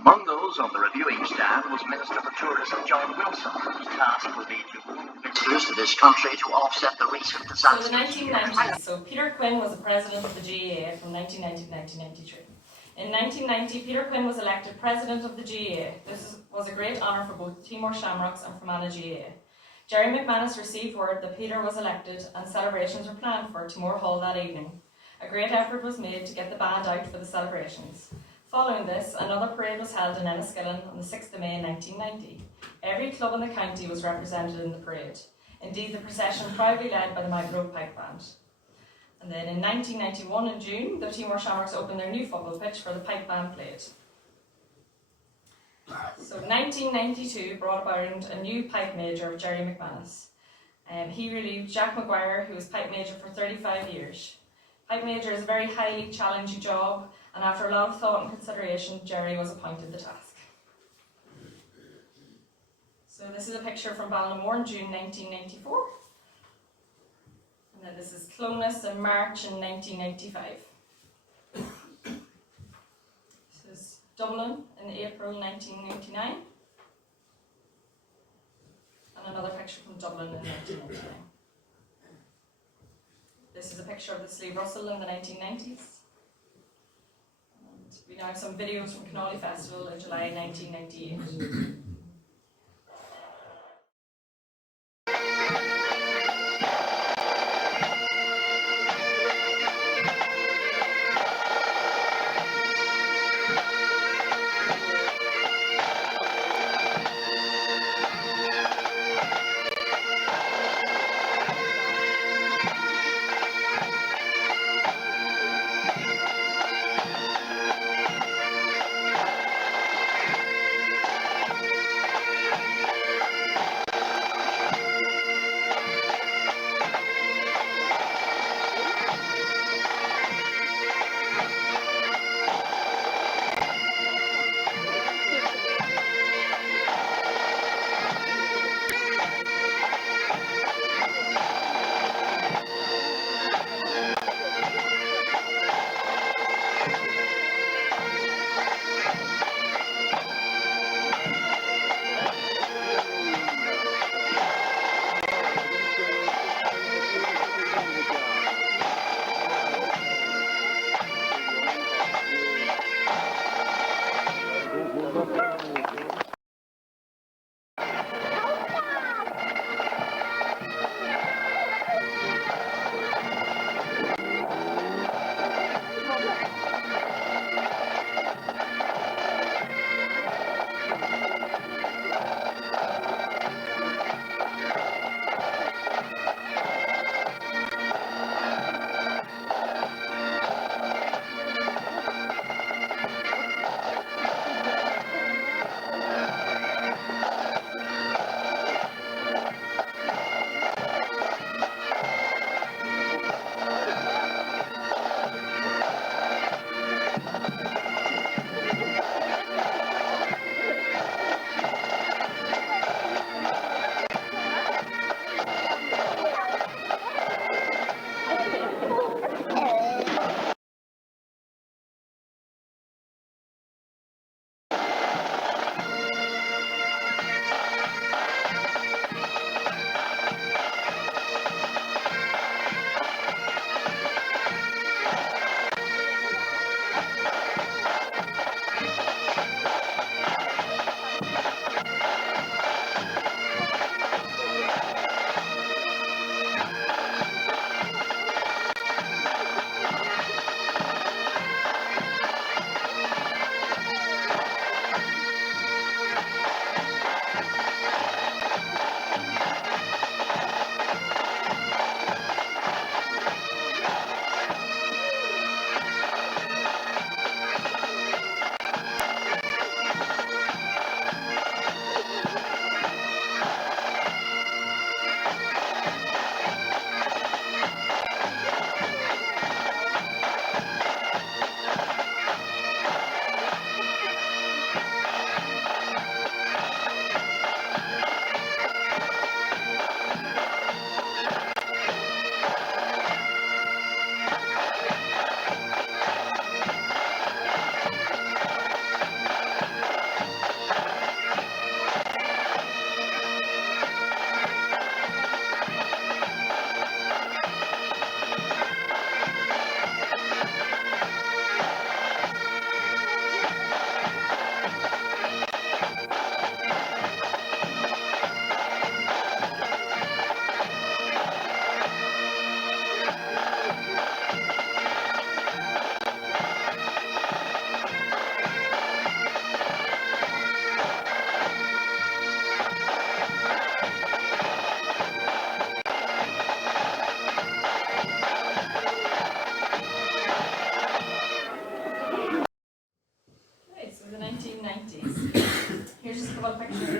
Among those on the reviewing stand was Minister for Tourism John Wilson, whose task will be to move visitors to this country to offset the recent So disasters. the 1990s. So Peter Quinn was the president of the GAA from 1990 to 1993. In 1990, Peter Quinn was elected president of the GAA. This was a great honour for both Timor Shamrocks and Fermanagh GAA. Jerry McManus received word that Peter was elected and celebrations were planned for Timor Hall that evening. A great effort was made to get the band out for the celebrations. Following this, another parade was held in Enniskillen on the 6th of May 1990. Every club in the county was represented in the parade. Indeed, the procession proudly led by the Mountain Road Pipe Band. And then in 1991 in June, the Timor Shamrocks opened their new football pitch for the Pipe Band played. So 1992 brought about a new pipe major, Jerry McManus. He relieved Jack Maguire, who was pipe major for 35 years. Pipe major is a very highly challenging job, and after a lot of thought and consideration, Jerry was appointed the task. So this is a picture from Ballinamore in June 1994. And then this is Clonus in March in 1995. This is Dublin in April 1999. And another picture from Dublin in 1999. This is a picture of the Slieve Russell in the 1990s. And we now have some videos from Connolly Festival in July 1998.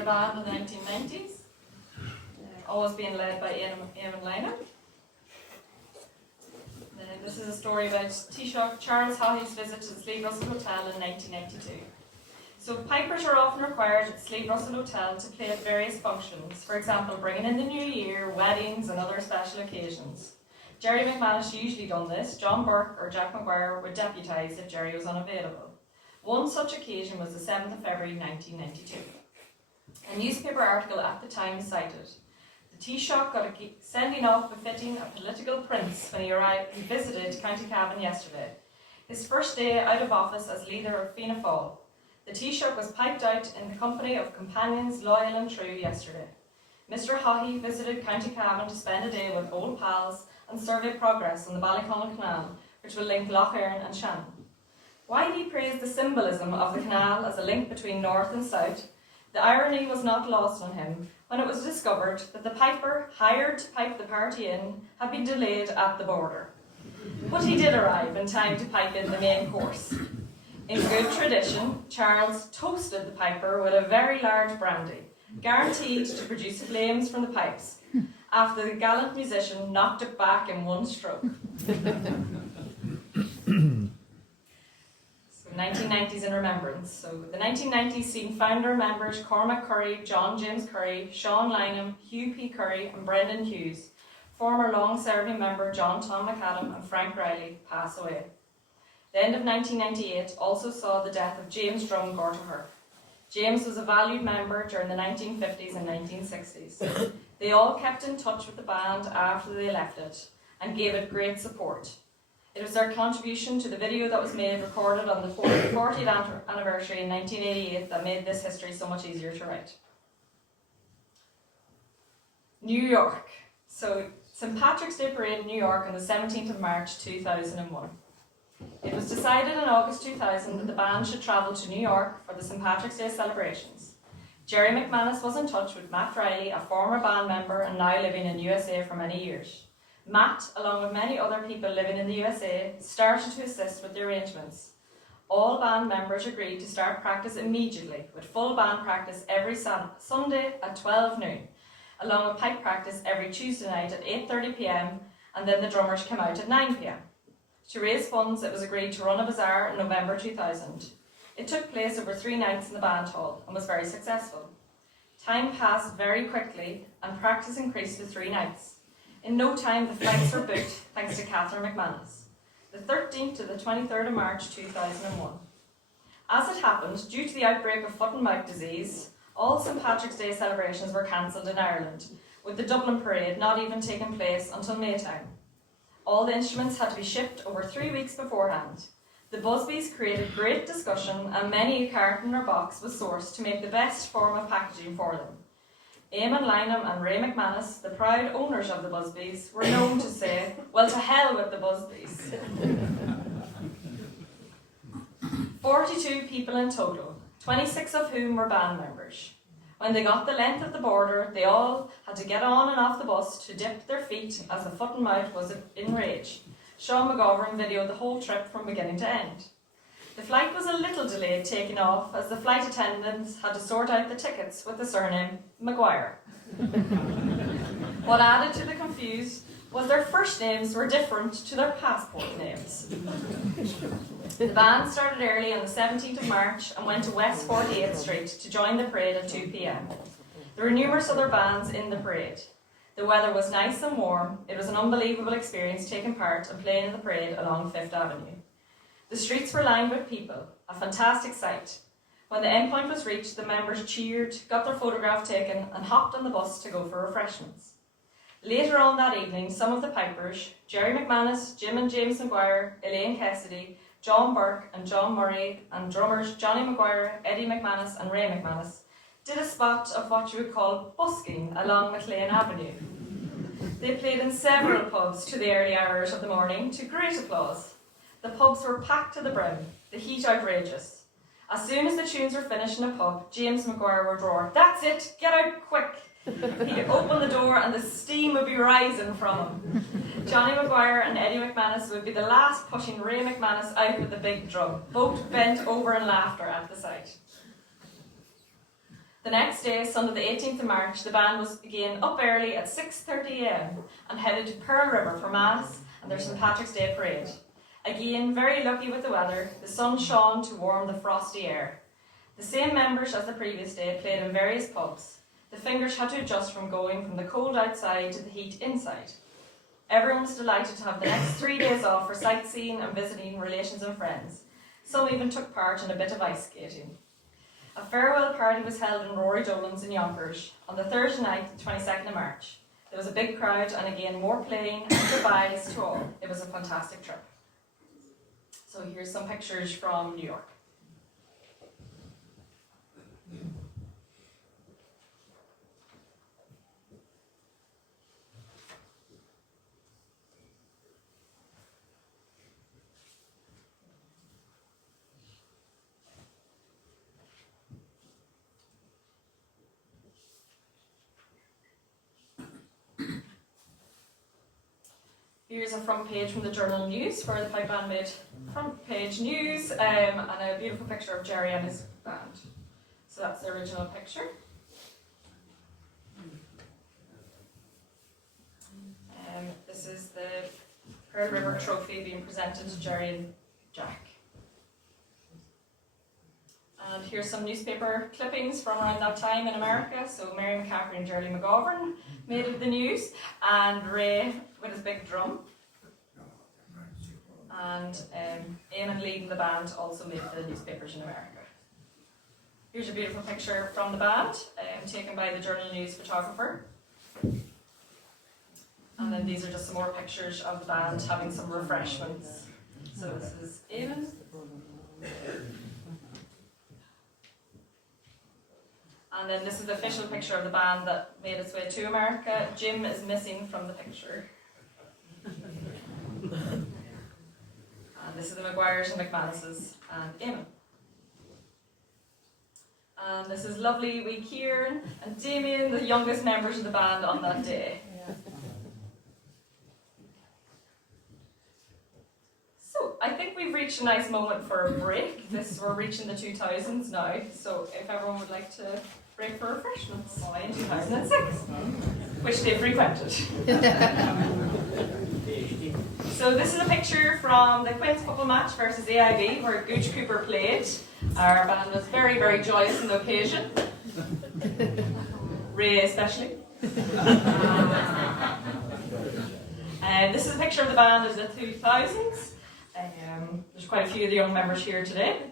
band in the 1990s, always being led by Eamon Lynham. This is a story about Taoiseach Charles Haughey's visit to the Slieve Russell Hotel in 1992. So pipers are often required at the Slieve Russell Hotel to play at various functions, for example bringing in the new year, weddings and other special occasions. Jerry McManus usually done this. John Burke or Jack Maguire would deputise if Jerry was unavailable. One such occasion was the 7th of February 1992. A newspaper article at the time cited, "The Taoiseach got a sending off befitting a political prince when he visited County Cavan yesterday. His first day out of office as leader of Fianna Fáil. The Taoiseach was piped out in the company of companions loyal and true yesterday. Mr. Haughey visited County Cavan to spend a day with old pals and survey progress on the Ballyconnell Canal, which will link Lough Erne and Shannon. While he praised the symbolism of the canal as a link between north and south, the irony was not lost on him when it was discovered that the piper hired to pipe the party in had been delayed at the border. But he did arrive in time to pipe in the main course. In good tradition, Charles toasted the piper with a very large brandy, guaranteed to produce flames from the pipes, after the gallant musician knocked it back in one stroke." 1990s in remembrance. So the 1990s seen founder members Cormac Curry, John James Curry, Sean Lynham, Hugh P. Curry and Brendan Hughes, former long-serving member John Tom McAdam and Frank Riley pass away. The end of 1998 also saw the death of James Drum Gortaher. James was a valued member during the 1950s and 1960s. They all kept in touch with the band after they left it and gave it great support. It was their contribution to the video that was made, recorded on the 40th anniversary in 1988, that made this history so much easier to write. New York. So, St. Patrick's Day Parade in New York on the 17th of March 2001. It was decided in August 2000 that the band should travel to New York for the St. Patrick's Day celebrations. Jerry McManus was in touch with Matt Riley, a former band member and now living in USA for many years. Matt, along with many other people living in the USA, started to assist with the arrangements. All band members agreed to start practice immediately, with full band practice every Sunday at 12 noon, along with pipe practice every Tuesday night at 8:30 p.m, and then the drummers came out at 9 p.m. To raise funds, it was agreed to run a bazaar in November 2000. It took place over 3 nights in the band hall and was very successful. Time passed very quickly and practice increased to 3 nights. In no time, the flights were booked thanks to Catherine McManus. The 13th to the 23rd of March 2001. As it happened, due to the outbreak of foot and mouth disease, all St. Patrick's Day celebrations were cancelled in Ireland, with the Dublin parade not even taking place until Maytime. All the instruments had to be shipped over 3 weeks beforehand. The Busbys created great discussion and many a carton or box was sourced to make the best form of packaging for them. Eamon Lynham and Ray McManus, the proud owners of the Busbys, were known to say, "Well, to hell with the Busbys." 42 people in total, 26 of whom were band members. When they got the length of the border, they all had to get on and off the bus to dip their feet as the foot and mouth was in rage. Sean McGovern videoed the whole trip from beginning to end. The flight was a little delayed taking off as the flight attendants had to sort out the tickets with the surname Maguire. What added to the confuse was their first names were different to their passport names. The band started early on the 17th of March and went to West 48th Street to join the parade at 2 p.m. There were numerous other bands in the parade. The weather was nice and warm. It was an unbelievable experience taking part and playing in the parade along 5th Avenue. The streets were lined with people, a fantastic sight. When the end point was reached, the members cheered, got their photograph taken and hopped on the bus to go for refreshments. Later on that evening, some of the pipers, Jerry McManus, Jim and James Maguire, Elaine Cassidy, John Burke and John Murray, and drummers Johnny Maguire, Eddie McManus and Ray McManus, did a spot of what you would call busking along McLean Avenue. They played in several pubs to the early hours of the morning to great applause. The pubs were packed to the brim, the heat outrageous. As soon as the tunes were finished in a pub, James Maguire would roar, "That's it, get out quick!" He'd open the door and the steam would be rising from him. Johnny Maguire and Eddie McManus would be the last pushing Ray McManus out with the big drum, both bent over in laughter at the sight. The next day, Sunday the 18th of March, the band was again up early at 6:30 a.m. and headed to Pearl River for Mass and their St Patrick's Day parade. Again, very lucky with the weather, the sun shone to warm the frosty air. The same members as the previous day played in various pubs. The fingers had to adjust from going from the cold outside to the heat inside. Everyone was delighted to have the next 3 days off for sightseeing and visiting relations and friends. Some even took part in a bit of ice skating. A farewell party was held in Rory Dolan's in Yonkers on the Thursday night, the 22nd of March. There was a big crowd and again more playing and goodbyes to all. It was a fantastic trip. So here's some pictures from New York. Here's a front page from the Journal News where the pipe band made front page news and a beautiful picture of Jerry and his band. So that's the original picture. This is the Pearl River Trophy being presented to Jerry and Jack. And here's some newspaper clippings from around that time in America. So Mary McCaffrey and Geraldine McGovern made it the news, and Ray with his big drum. And Eamon leading the band also made the newspapers in America. Here's a beautiful picture from the band, taken by the Journal News photographer. And then these are just some more pictures of the band having some refreshments. So this is Eamon. And then this is the official picture of the band that made its way to America. Jim is missing from the picture. And this is the McGuires and McManuses and Eamon. And this is lovely wee Kieran and Damien, the youngest members of the band on that day. So I think we've reached a nice moment for a break. We're reaching the 2000s now, so if everyone would like to break for refreshments in 2006, which they frequented. So this is a picture from the Queen's football match versus AIB where Gooch Cooper played. Our band was very, very joyous on the occasion. Ray especially. And this is a picture of the band of the 2000s. There's quite a few of the young members here today.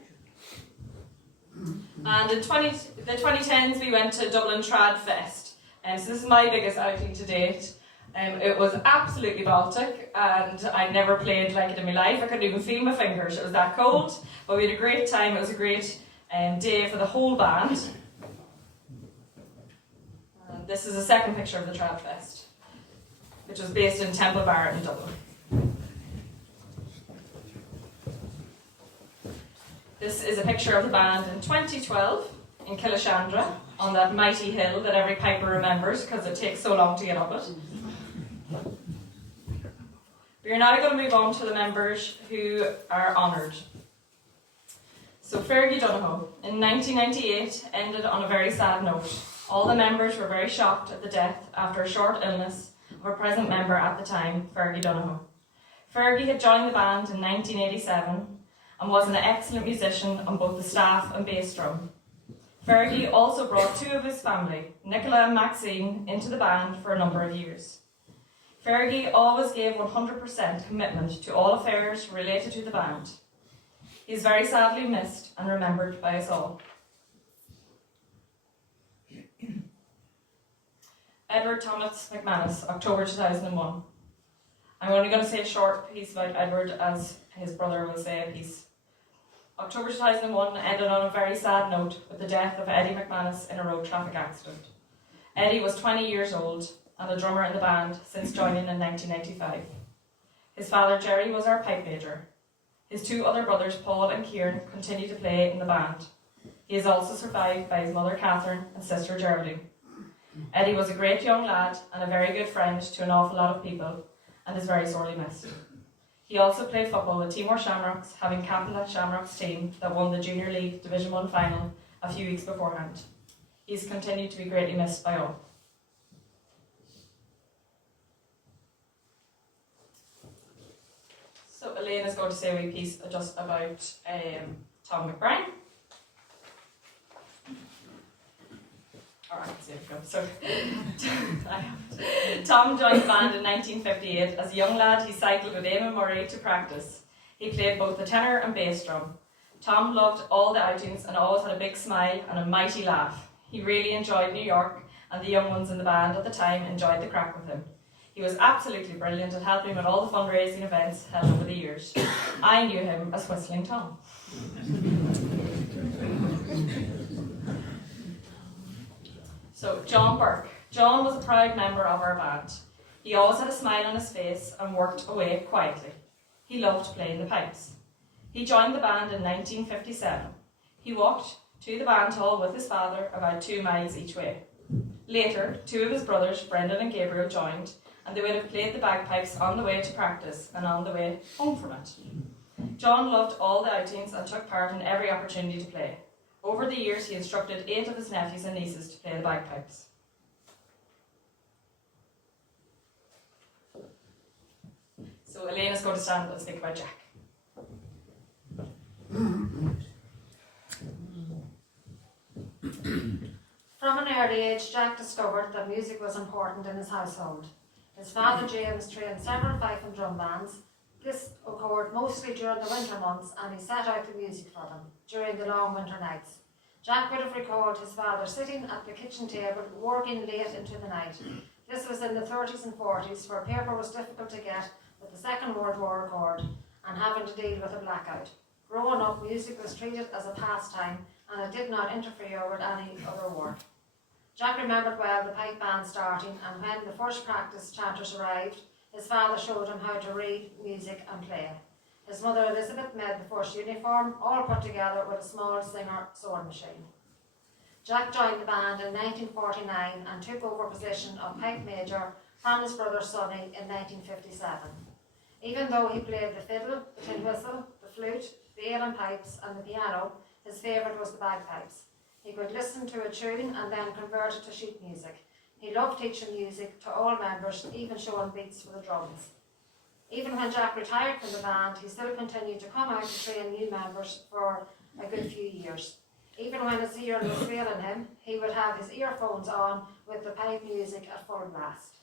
And in the 2010s we went to Dublin Trad Fest. So this is my biggest outing to date. It was absolutely Baltic and I'd never played like it in my life. I couldn't even feel my fingers, it was that cold. But we had a great time, it was a great day for the whole band. And this is a second picture of the Trad Fest, which was based in Temple Barrett in Dublin. This is a picture of the band in 2012 in Killashandra on that mighty hill that every piper remembers because it takes so long to get up it. We are now going to move on to the members who are honoured. So Fergie Donohoe in 1998 ended on a very sad note. All the members were very shocked at the death after a short illness of a present member at the time, Fergie Donohoe. Fergie had joined the band in 1987 and was an excellent musician on both the staff and bass drum. Fergie also brought two of his family, Nicola and Maxine, into the band for a number of years. Fergie always gave 100% commitment to all affairs related to the band. He is very sadly missed and remembered by us all. Edward Thomas McManus, October 2001. I'm only going to say a short piece about Edward as his brother will say a piece. October 2001 ended on a very sad note with the death of Eddie McManus in a road traffic accident. Eddie was 20 years old and a drummer in the band since joining in 1995. His father Jerry was our pipe major. His two other brothers Paul and Kieran continue to play in the band. He is also survived by his mother Catherine and sister Geraldine. Eddie was a great young lad and a very good friend to an awful lot of people and is very sorely missed. He also played football with Timor Shamrocks, having captained that Shamrocks team that won the Junior League Division 1 final a few weeks beforehand. He's continued to be greatly missed by all. So Elaine is going to say a wee piece just about Tom McBride. Alright, there we go. So, Tom joined the band in 1958. As a young lad, he cycled with Eamon Murray to practice. He played both the tenor and bass drum. Tom loved all the outings and always had a big smile and a mighty laugh. He really enjoyed New York, and the young ones in the band at the time enjoyed the crack with him. He was absolutely brilliant at helping with all the fundraising events held over the years. I knew him as Whistling Tom. So, John Burke. John was a proud member of our band. He always had a smile on his face and worked away quietly. He loved playing the pipes. He joined the band in 1957. He walked to the band hall with his father about 2 miles each way. Later, 2 of his brothers, Brendan and Gabriel, joined, and they would have played the bagpipes on the way to practice and on the way home from it. John loved all the outings and took part in every opportunity to play. Over the years, he instructed 8 of his nephews and nieces to play the bagpipes. So Elaine is going to stand up and speak about Jack. From an early age, Jack discovered that music was important in his household. His father James trained several fife and drum bands. This occurred mostly during the winter months, and he set out the music for them during the long winter nights. Jack would have recalled his father sitting at the kitchen table working late into the night. This was in the 30s and 40s, where paper was difficult to get with the Second World War occurred and having to deal with a blackout. Growing up, music was treated as a pastime, and it did not interfere with any other work. Jack remembered well the pipe band starting, and when the first practice chanters arrived, his father showed him how to read music and play. His mother Elizabeth made the first uniform, all put together with a small Singer sewing machine. Jack joined the band in 1949 and took over position of pipe major from his brother Sonny in 1957. Even though he played the fiddle, the tin whistle, the flute, the Éireann pipes and the piano, his favourite was the bagpipes. He could listen to a tune and then convert it to sheet music. He loved teaching music to all members, even showing beats for the drums. Even when Jack retired from the band, he still continued to come out to train new members for a good few years. Even when his hearing was failing him, he would have his earphones on with the pipe music at full blast.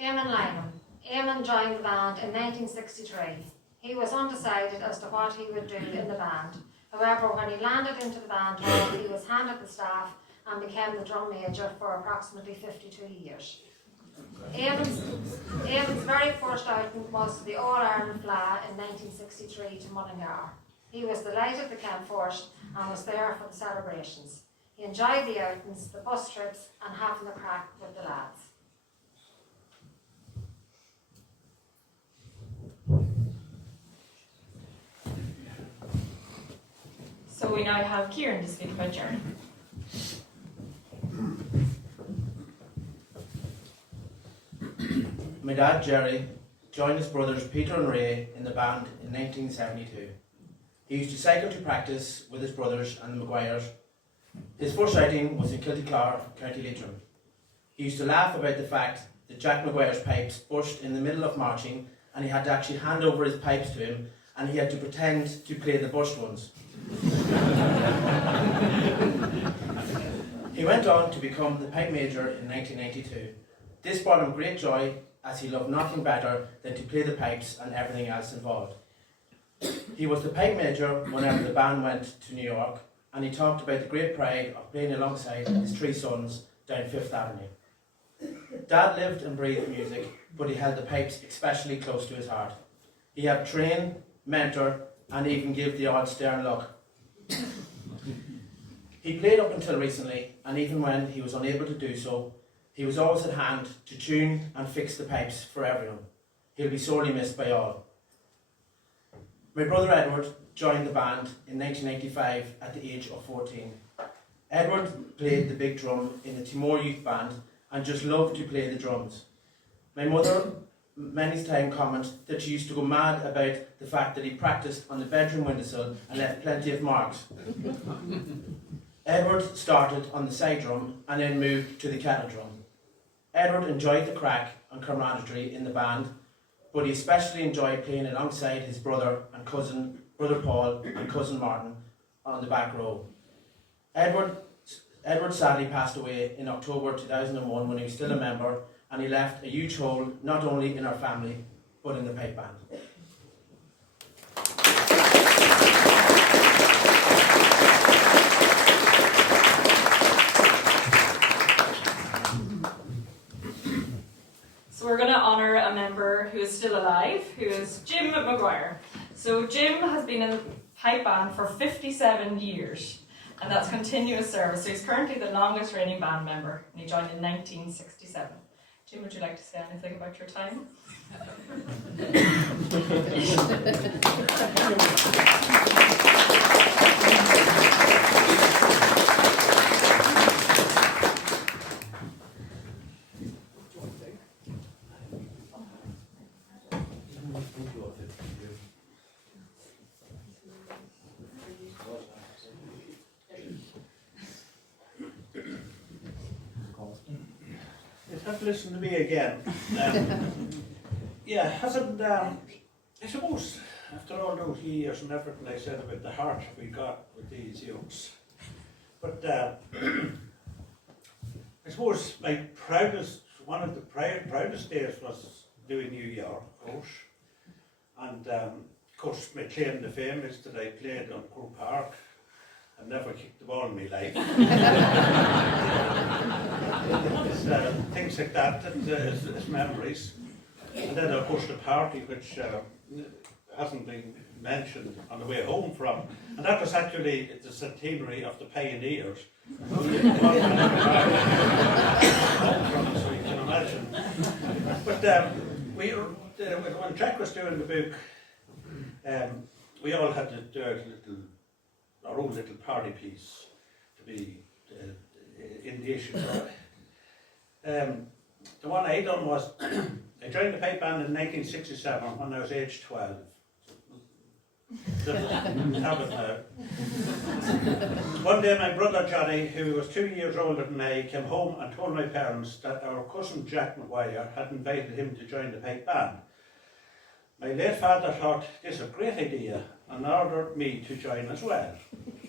Eamon Lynham. Eamon joined the band in 1963. He was undecided as to what he would do in the band. However, when he landed into the band hall, he was handed the staff and became the drum major for approximately 52 years. Eamon's very first outing was to the All-Ireland Fleadh in 1963 to Mullingar. He was delighted to come first and was there for the celebrations. He enjoyed the outings, the bus trips and having the crack with the lads. So we now have Kieran to speak about Jerry. My dad, Jerry, joined his brothers Peter and Ray in the band in 1972. He used to cycle to practice with his brothers and the Maguires. His first outing was in Kiltyclar, County Leitrim. He used to laugh about the fact that Jack Maguire's pipes burst in the middle of marching, and he had to actually hand over his pipes to him, and he had to pretend to play the burst ones. He went on to become the pipe major in 1992. This brought him great joy, as he loved nothing better than to play the pipes and everything else involved. He was the pipe major whenever the band went to New York, and he talked about the great pride of playing alongside his 3 sons down Fifth Avenue. Dad lived and breathed music, but he held the pipes especially close to his heart. He helped train, mentor, and even give the odd stern look. He played up until recently, and even when he was unable to do so, he was always at hand to tune and fix the pipes for everyone. He'll be sorely missed by all. My brother Edward joined the band in 1995 at the age of 14. Edward played the big drum in the Timor Youth Band and just loved to play the drums. My mother many times comment that she used to go mad about the fact that he practiced on the bedroom windowsill and left plenty of marks. Edward started on the side drum and then moved to the kettle drum. Edward enjoyed the crack and camaraderie in the band, but he especially enjoyed playing alongside his brother and cousin, Brother Paul and cousin Martin, on the back row. Edward sadly passed away in October 2001 when he was still a member, and he left a huge hole not only in our family but in the pipe band. So we're going to honour a member who is still alive, who is Jim McGuire. So Jim has been in the pipe band for 57 years, and that's continuous service. So he's currently the longest reigning band member, and he joined in 1967. Jim, would you like to say anything about your time? You have to listen to me again. Hasn't, I suppose, after all those years and everything I said about the heart we got with these youths, but I suppose my one of the proudest days was doing New York, of course. And of course, my claim to fame is that I played on Croke Park. I've never kicked the ball in my life. It's things like that is memories. And then of course the party, which hasn't been mentioned on the way home from, and that was actually the centenary of the pioneers. So you can imagine. But when Jack was doing the book, we all had to do our own little party piece to be in the issue. The one I done was, I joined the pipe band in 1967 when I was age 12. Have it now. One day my brother Johnny, who was 2 years older than I, came home and told my parents that our cousin Jack McGuire had invited him to join the pipe band. My late father thought this a great idea and ordered me to join as well.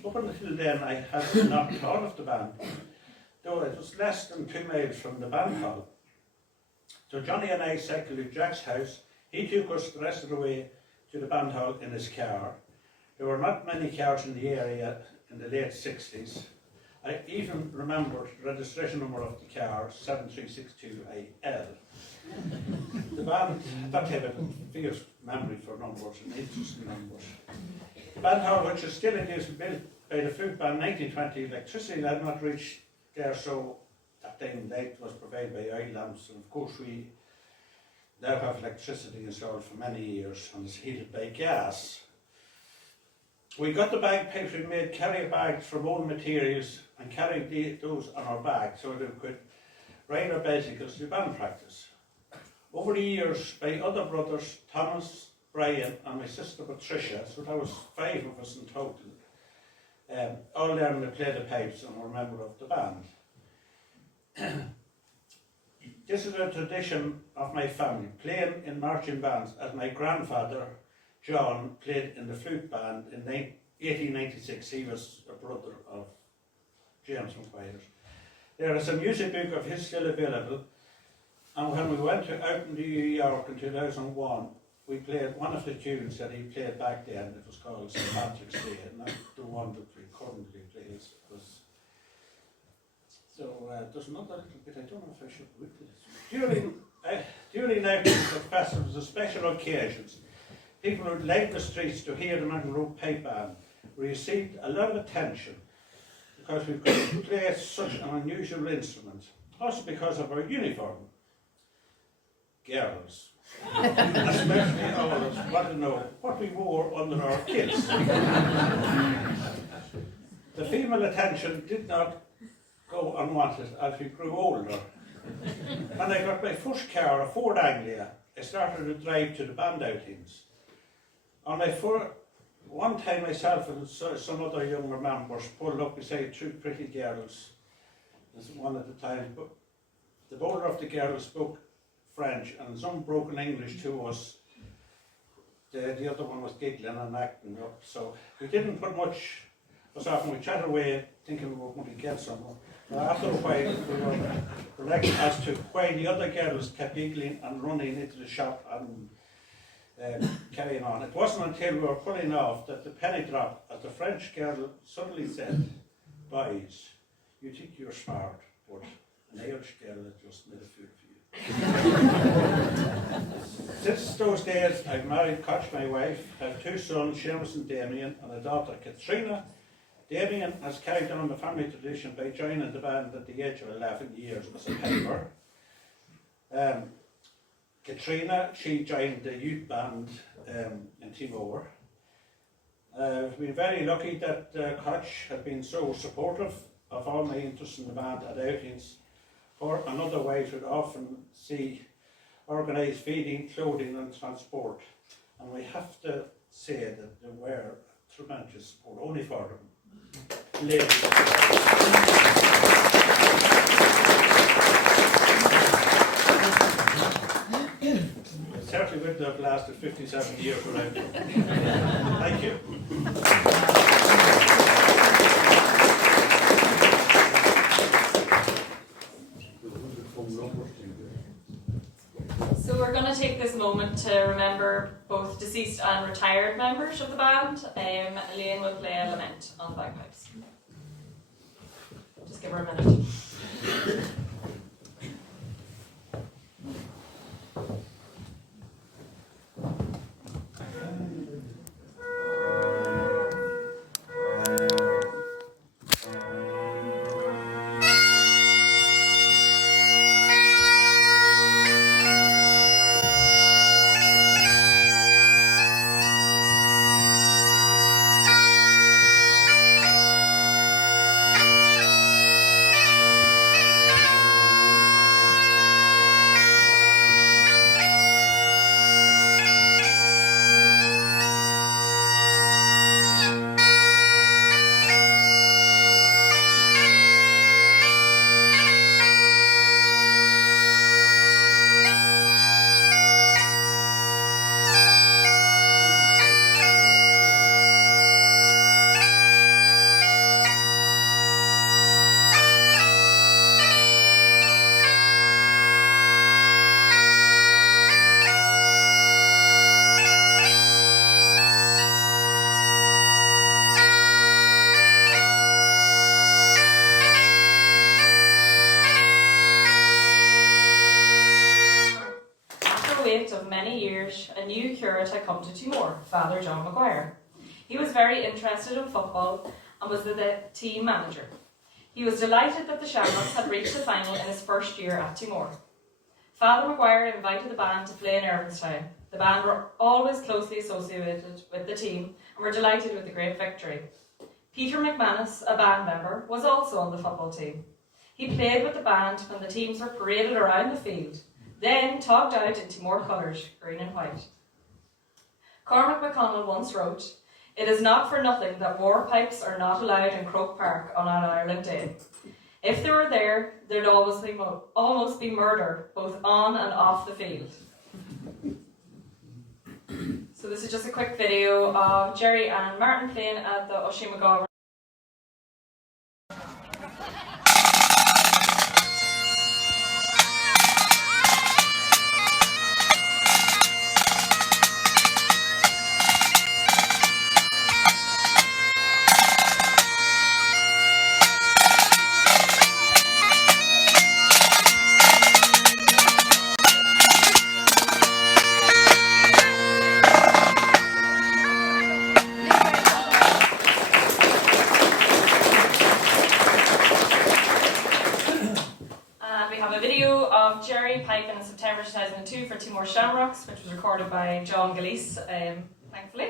Up until then I had not thought of the band, though it was less than 2 miles from the band hall. So Johnny and I cycled to Jack's house. He took us the rest of the way to the band hall in his car. There were not many cars in the area in the late 60s. I even remember the registration number of the car, 7362AL. The band, at that time, had a fierce memory for numbers and interesting numbers. The band hall, which is still in use, was built by the flute band in 1920. Electricity had not reached there, so that time light was provided by oil lamps, and of course we now have electricity installed for many years and it's heated by gas. We got the bagpipes, we made carrier bags from old materials and carried those on our back so that we could ride our bicycles to band practice. Over the years, my other brothers, Thomas, Brian and my sister Patricia, so that was 5 of us in total, all learned to play the pipes and were a member of the band. This is a tradition of my family, playing in marching bands, as my grandfather, John, played in the flute band in 1896. He was a brother of James McGuire's. There is a music book of his still available, and when we went out in New York in 2001, we played one of the tunes that he played back then. It was called St. Patrick's Day, and not the one that we currently play. There's another little bit, I don't know if I should read this. During outings of festivals and special occasions, people would line the streets to hear the Mountain Road Pipe Band. We received a lot of attention because we could play such an unusual instrument, also because of our uniform. Girls, especially all of us, want to know what we wore under our kits. The female attention did not go unwanted as we grew older. When I got my first car, a Ford Anglia, I I started to drive to the band outings. On my one time myself and some other younger members pulled up beside two pretty girls, one at a time, but the older of the girls spoke French and some broken English to us. The other one was giggling and acting up, so we didn't put much us off, and we chatted away thinking we were going to get some. After a while, we were relaxed as to why the other girls kept giggling and running into the shop and carrying on. It wasn't until we were pulling off that the penny dropped as the French girl suddenly said, "Boys, you think you're smart, but an Irish girl has just made a fool of you." Since those days, I've married Koch, my wife, have two sons, Seamus and Damien, and a daughter, Katrina. Damien has carried on the family tradition by joining the band at the age of 11 years as a piper. Katrina, she joined the youth band in Timor. I've been very lucky that Koch has been so supportive of all my interests in the band at outings. Or another way would often see organised feeding, clothing and transport. And we have to say that there were tremendous support only for them. Ladies. It certainly wouldn't have lasted 57 years without them. Thank you. So we're going to take this moment to remember both deceased and retired members of the band. Elaine will play a lament on the bagpipes. Just give her a minute. Of many years, a new curate had come to Timor, Father John Maguire. He was very interested in football and was the team manager. He was delighted that the Shamrocks had reached the final in his first year at Timor. Father Maguire invited the band to play in Irvinstown. The band were always closely associated with the team and were delighted with the great victory. Peter McManus, a band member, was also on the football team. He played with the band when the teams were paraded around the field, then togged out in Timor colours, green and white. Cormac McConnell once wrote, "It is not for nothing that war pipes are not allowed in Croke Park on an Ireland Day. If they were there, there'd almost be murder, both on and off the field." So this is just a quick video of Jerry and Martin playing at the Oshimagawa. Piping in September 2002 for Timor Shamrocks, which was recorded by John Gillese, thankfully.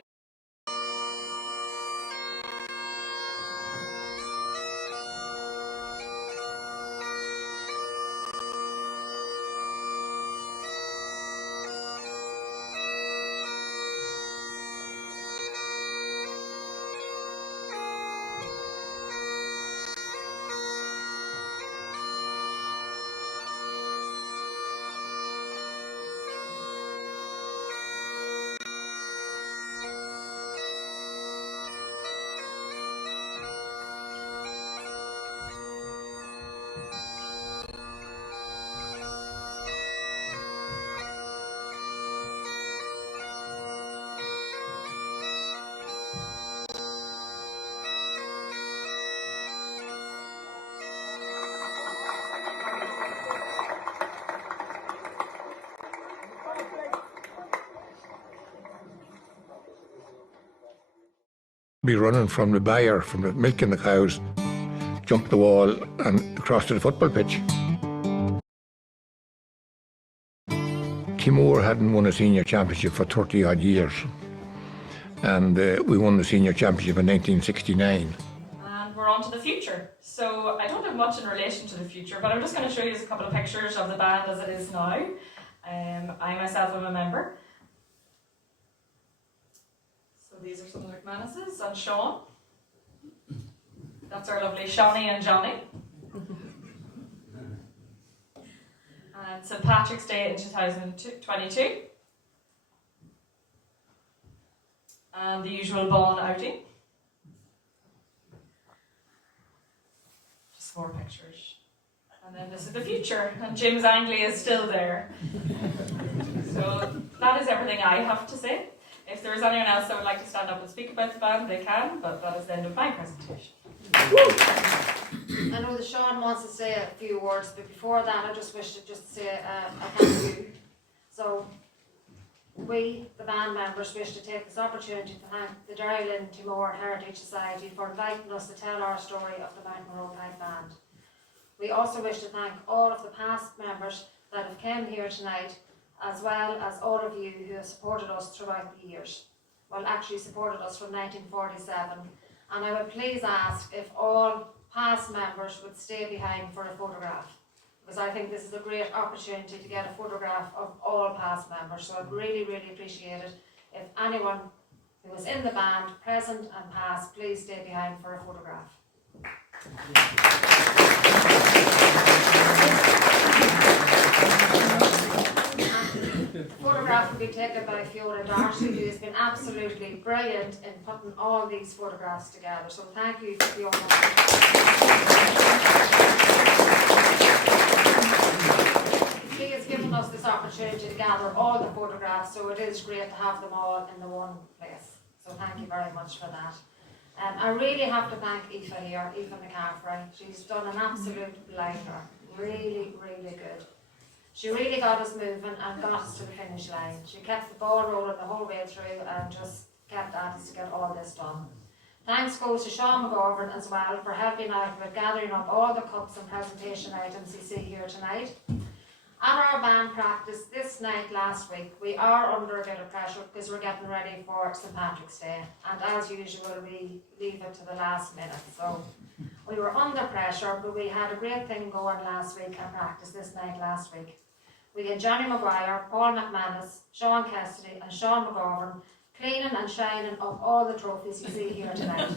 be running from the byre, from the milking the cows, jump the wall and across to the football pitch. Timor hadn't won a senior championship for 30 odd years, and we won the senior championship in 1969. And we're on to the future. So I don't have much in relation to the future, but I'm just going to show you a couple of pictures of the band as it is now. I myself am a member. So these are some of the McManuses and Sean. That's our lovely Shawnee and Johnny. And St Patrick's Day in 2022. And the usual Bawn outing. Just more pictures. And then this is the future, and James Angley is still there. So that is everything I have to say. If there is anyone else that would like to stand up and speak about the band, they can, but that is the end of my presentation. I know that Sean wants to say a few words, but before that I just wish to say a thank you. So we, the band members, wish to take this opportunity to thank the Derrylin Timor Heritage Society for inviting us to tell our story of the Mountain Road Pipe Band. We also wish to thank all of the past members that have come here tonight, as well as all of you who have supported us throughout the years. Well, actually supported us from 1947. And I would please ask if all past members would stay behind for a photograph, because I think this is a great opportunity to get a photograph of all past members. So I'd really, really appreciate it if anyone who was in the band, present and past, please stay behind for a photograph. The photograph will be taken by Fiona Darcy, who has been absolutely brilliant in putting all these photographs together. So thank you, Fiona. She has given us this opportunity to gather all the photographs, so it is great to have them all in the one place. So thank you very much for that. I really have to thank Aoife here, Aoife McCaffrey. She's done an absolute blinder. Really, really good. She really got us moving and got us to the finish line. She kept the ball rolling the whole way through and just kept at us to get all this done. Thanks goes to Sean McGovern as well for helping out with gathering up all the cups and presentation items you see here tonight. At our band practice this night last week, we are under a bit of pressure because we're getting ready for St Patrick's Day, and as usual we leave it to the last minute. So we were under pressure, but we had a great thing going last week at practice this night last week. We had Johnny Maguire, Paul McManus, Sean Cassidy and Sean McGovern cleaning and shining up all the trophies you see here tonight.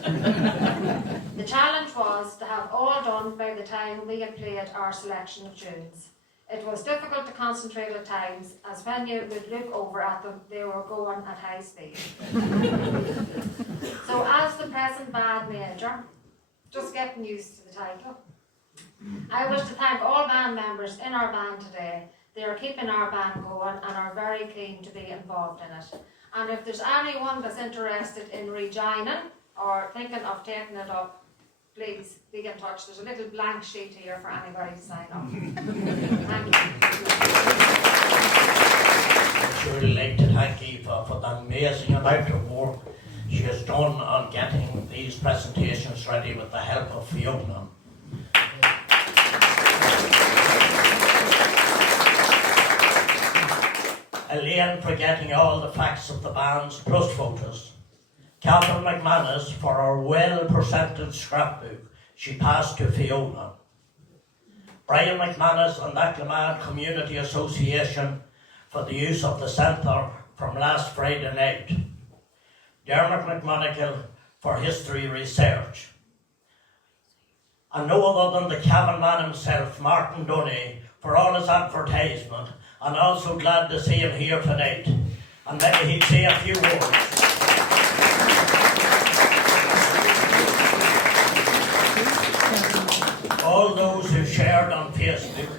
The challenge was to have all done by the time we had played our selection of tunes. It was difficult to concentrate at times, as when you would look over at them, they were going at high speed. So as the present band major, just getting used to the title, I wish to thank all band members in our band today. They are keeping our band going and are very keen to be involved in it. And if there's anyone that's interested in rejoining or thinking of taking it up, please be in touch. There's a little blank sheet here for anybody to sign up. Thank you. I'd surely like to thank Aoife for the amazing amount of work she has done on getting these presentations ready with the help of Fiona. Elaine for getting all the facts of the band's trust photos. Catherine McManus for our well-presented scrapbook she passed to Fiona. Brian McManus and the Acklamad Community Association for the use of the centre from last Friday night. Dermot McMonigal for history research. And no other than the Cavan man himself, Martin Dunny, for all his advertisement, and also glad to see him here tonight. And maybe he'd say a few words. All those who shared on Facebook,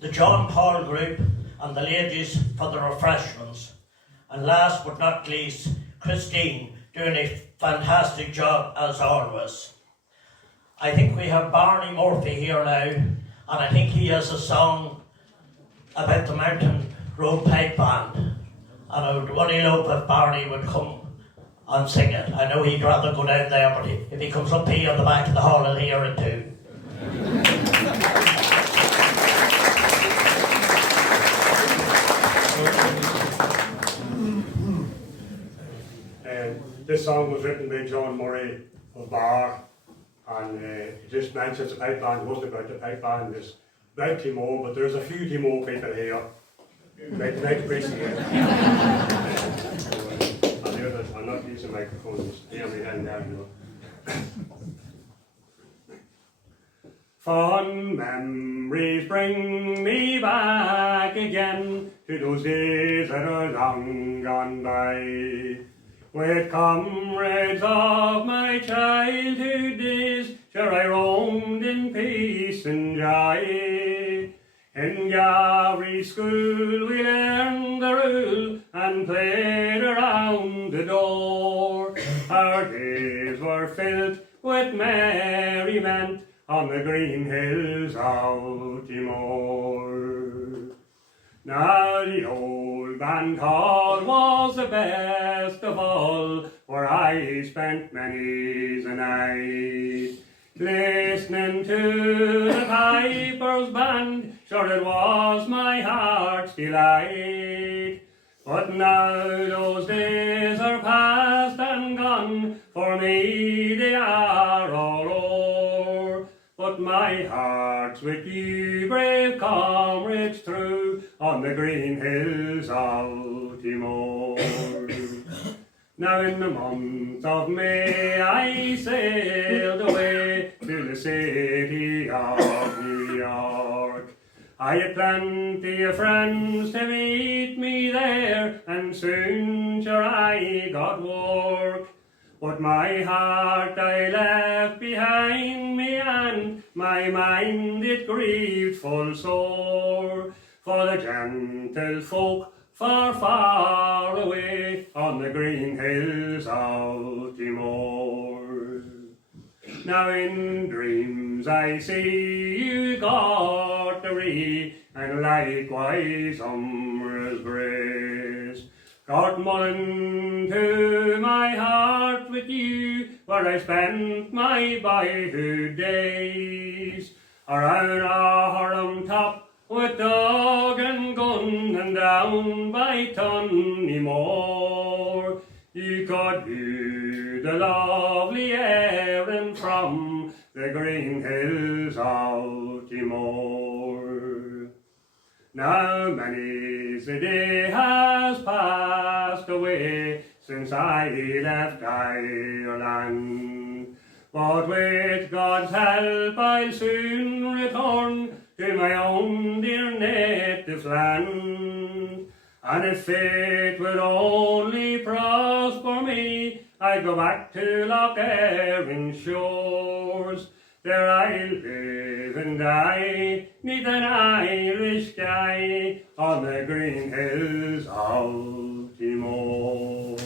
the John Paul group and the ladies for the refreshments. And last but not least, Christine doing a fantastic job as always. I think we have Barney Murphy here now, and I think he has a song about the Mountain Road Pipe Band. And I would really love if Barney would come and sing it. I know he'd rather go down there, but if he comes up here on the back of the hall, he'll hear it too. This song was written by John Murray of Bar, and it just mentions the pipe band. It wasn't about the pipe band, it's about Timo, but there's a few Timo people here. Might appreciate it. I'm not using microphones, hear me down there, you know. Fond memories bring me back again to those days that are long gone by. With comrades of my childhood days, sure I roamed in peace and joy. In Gowrie school we learned the rule and played around the door. Our days were filled with merriment on the green hills of Timor. Now the old band hall was the best of all, where I spent many's a night. Listening to the piper's band, sure it was my heart's delight. But now those days are past and gone, for me they are all o'er. But my heart's with you, brave comrades true, on the green hills of Timor. Now in the month of May I sailed away to the city of New York. I had plenty of friends to meet me there, and soon sure I got work. But my heart I left behind me, and my mind it grieved full sore. For the gentle folk far, far away on the green hills of Timor. Now in dreams I see you Gartery, and likewise Umbra's Braes. Gartmullen to my heart with you, where I spent my boyhood days. Around a Horham top with dog and gun, and down by Tunny Moor. You could view the lovely Erin from the green hills of Timor. Now many's the day has passed away since I left Ireland, but with God's help I'll soon return to my own dear native land. And if fate would only prosper me, I'd go back to Loch Erin shores. There I'll live and die, 'neath an Irish sky, on the green hills of Timor.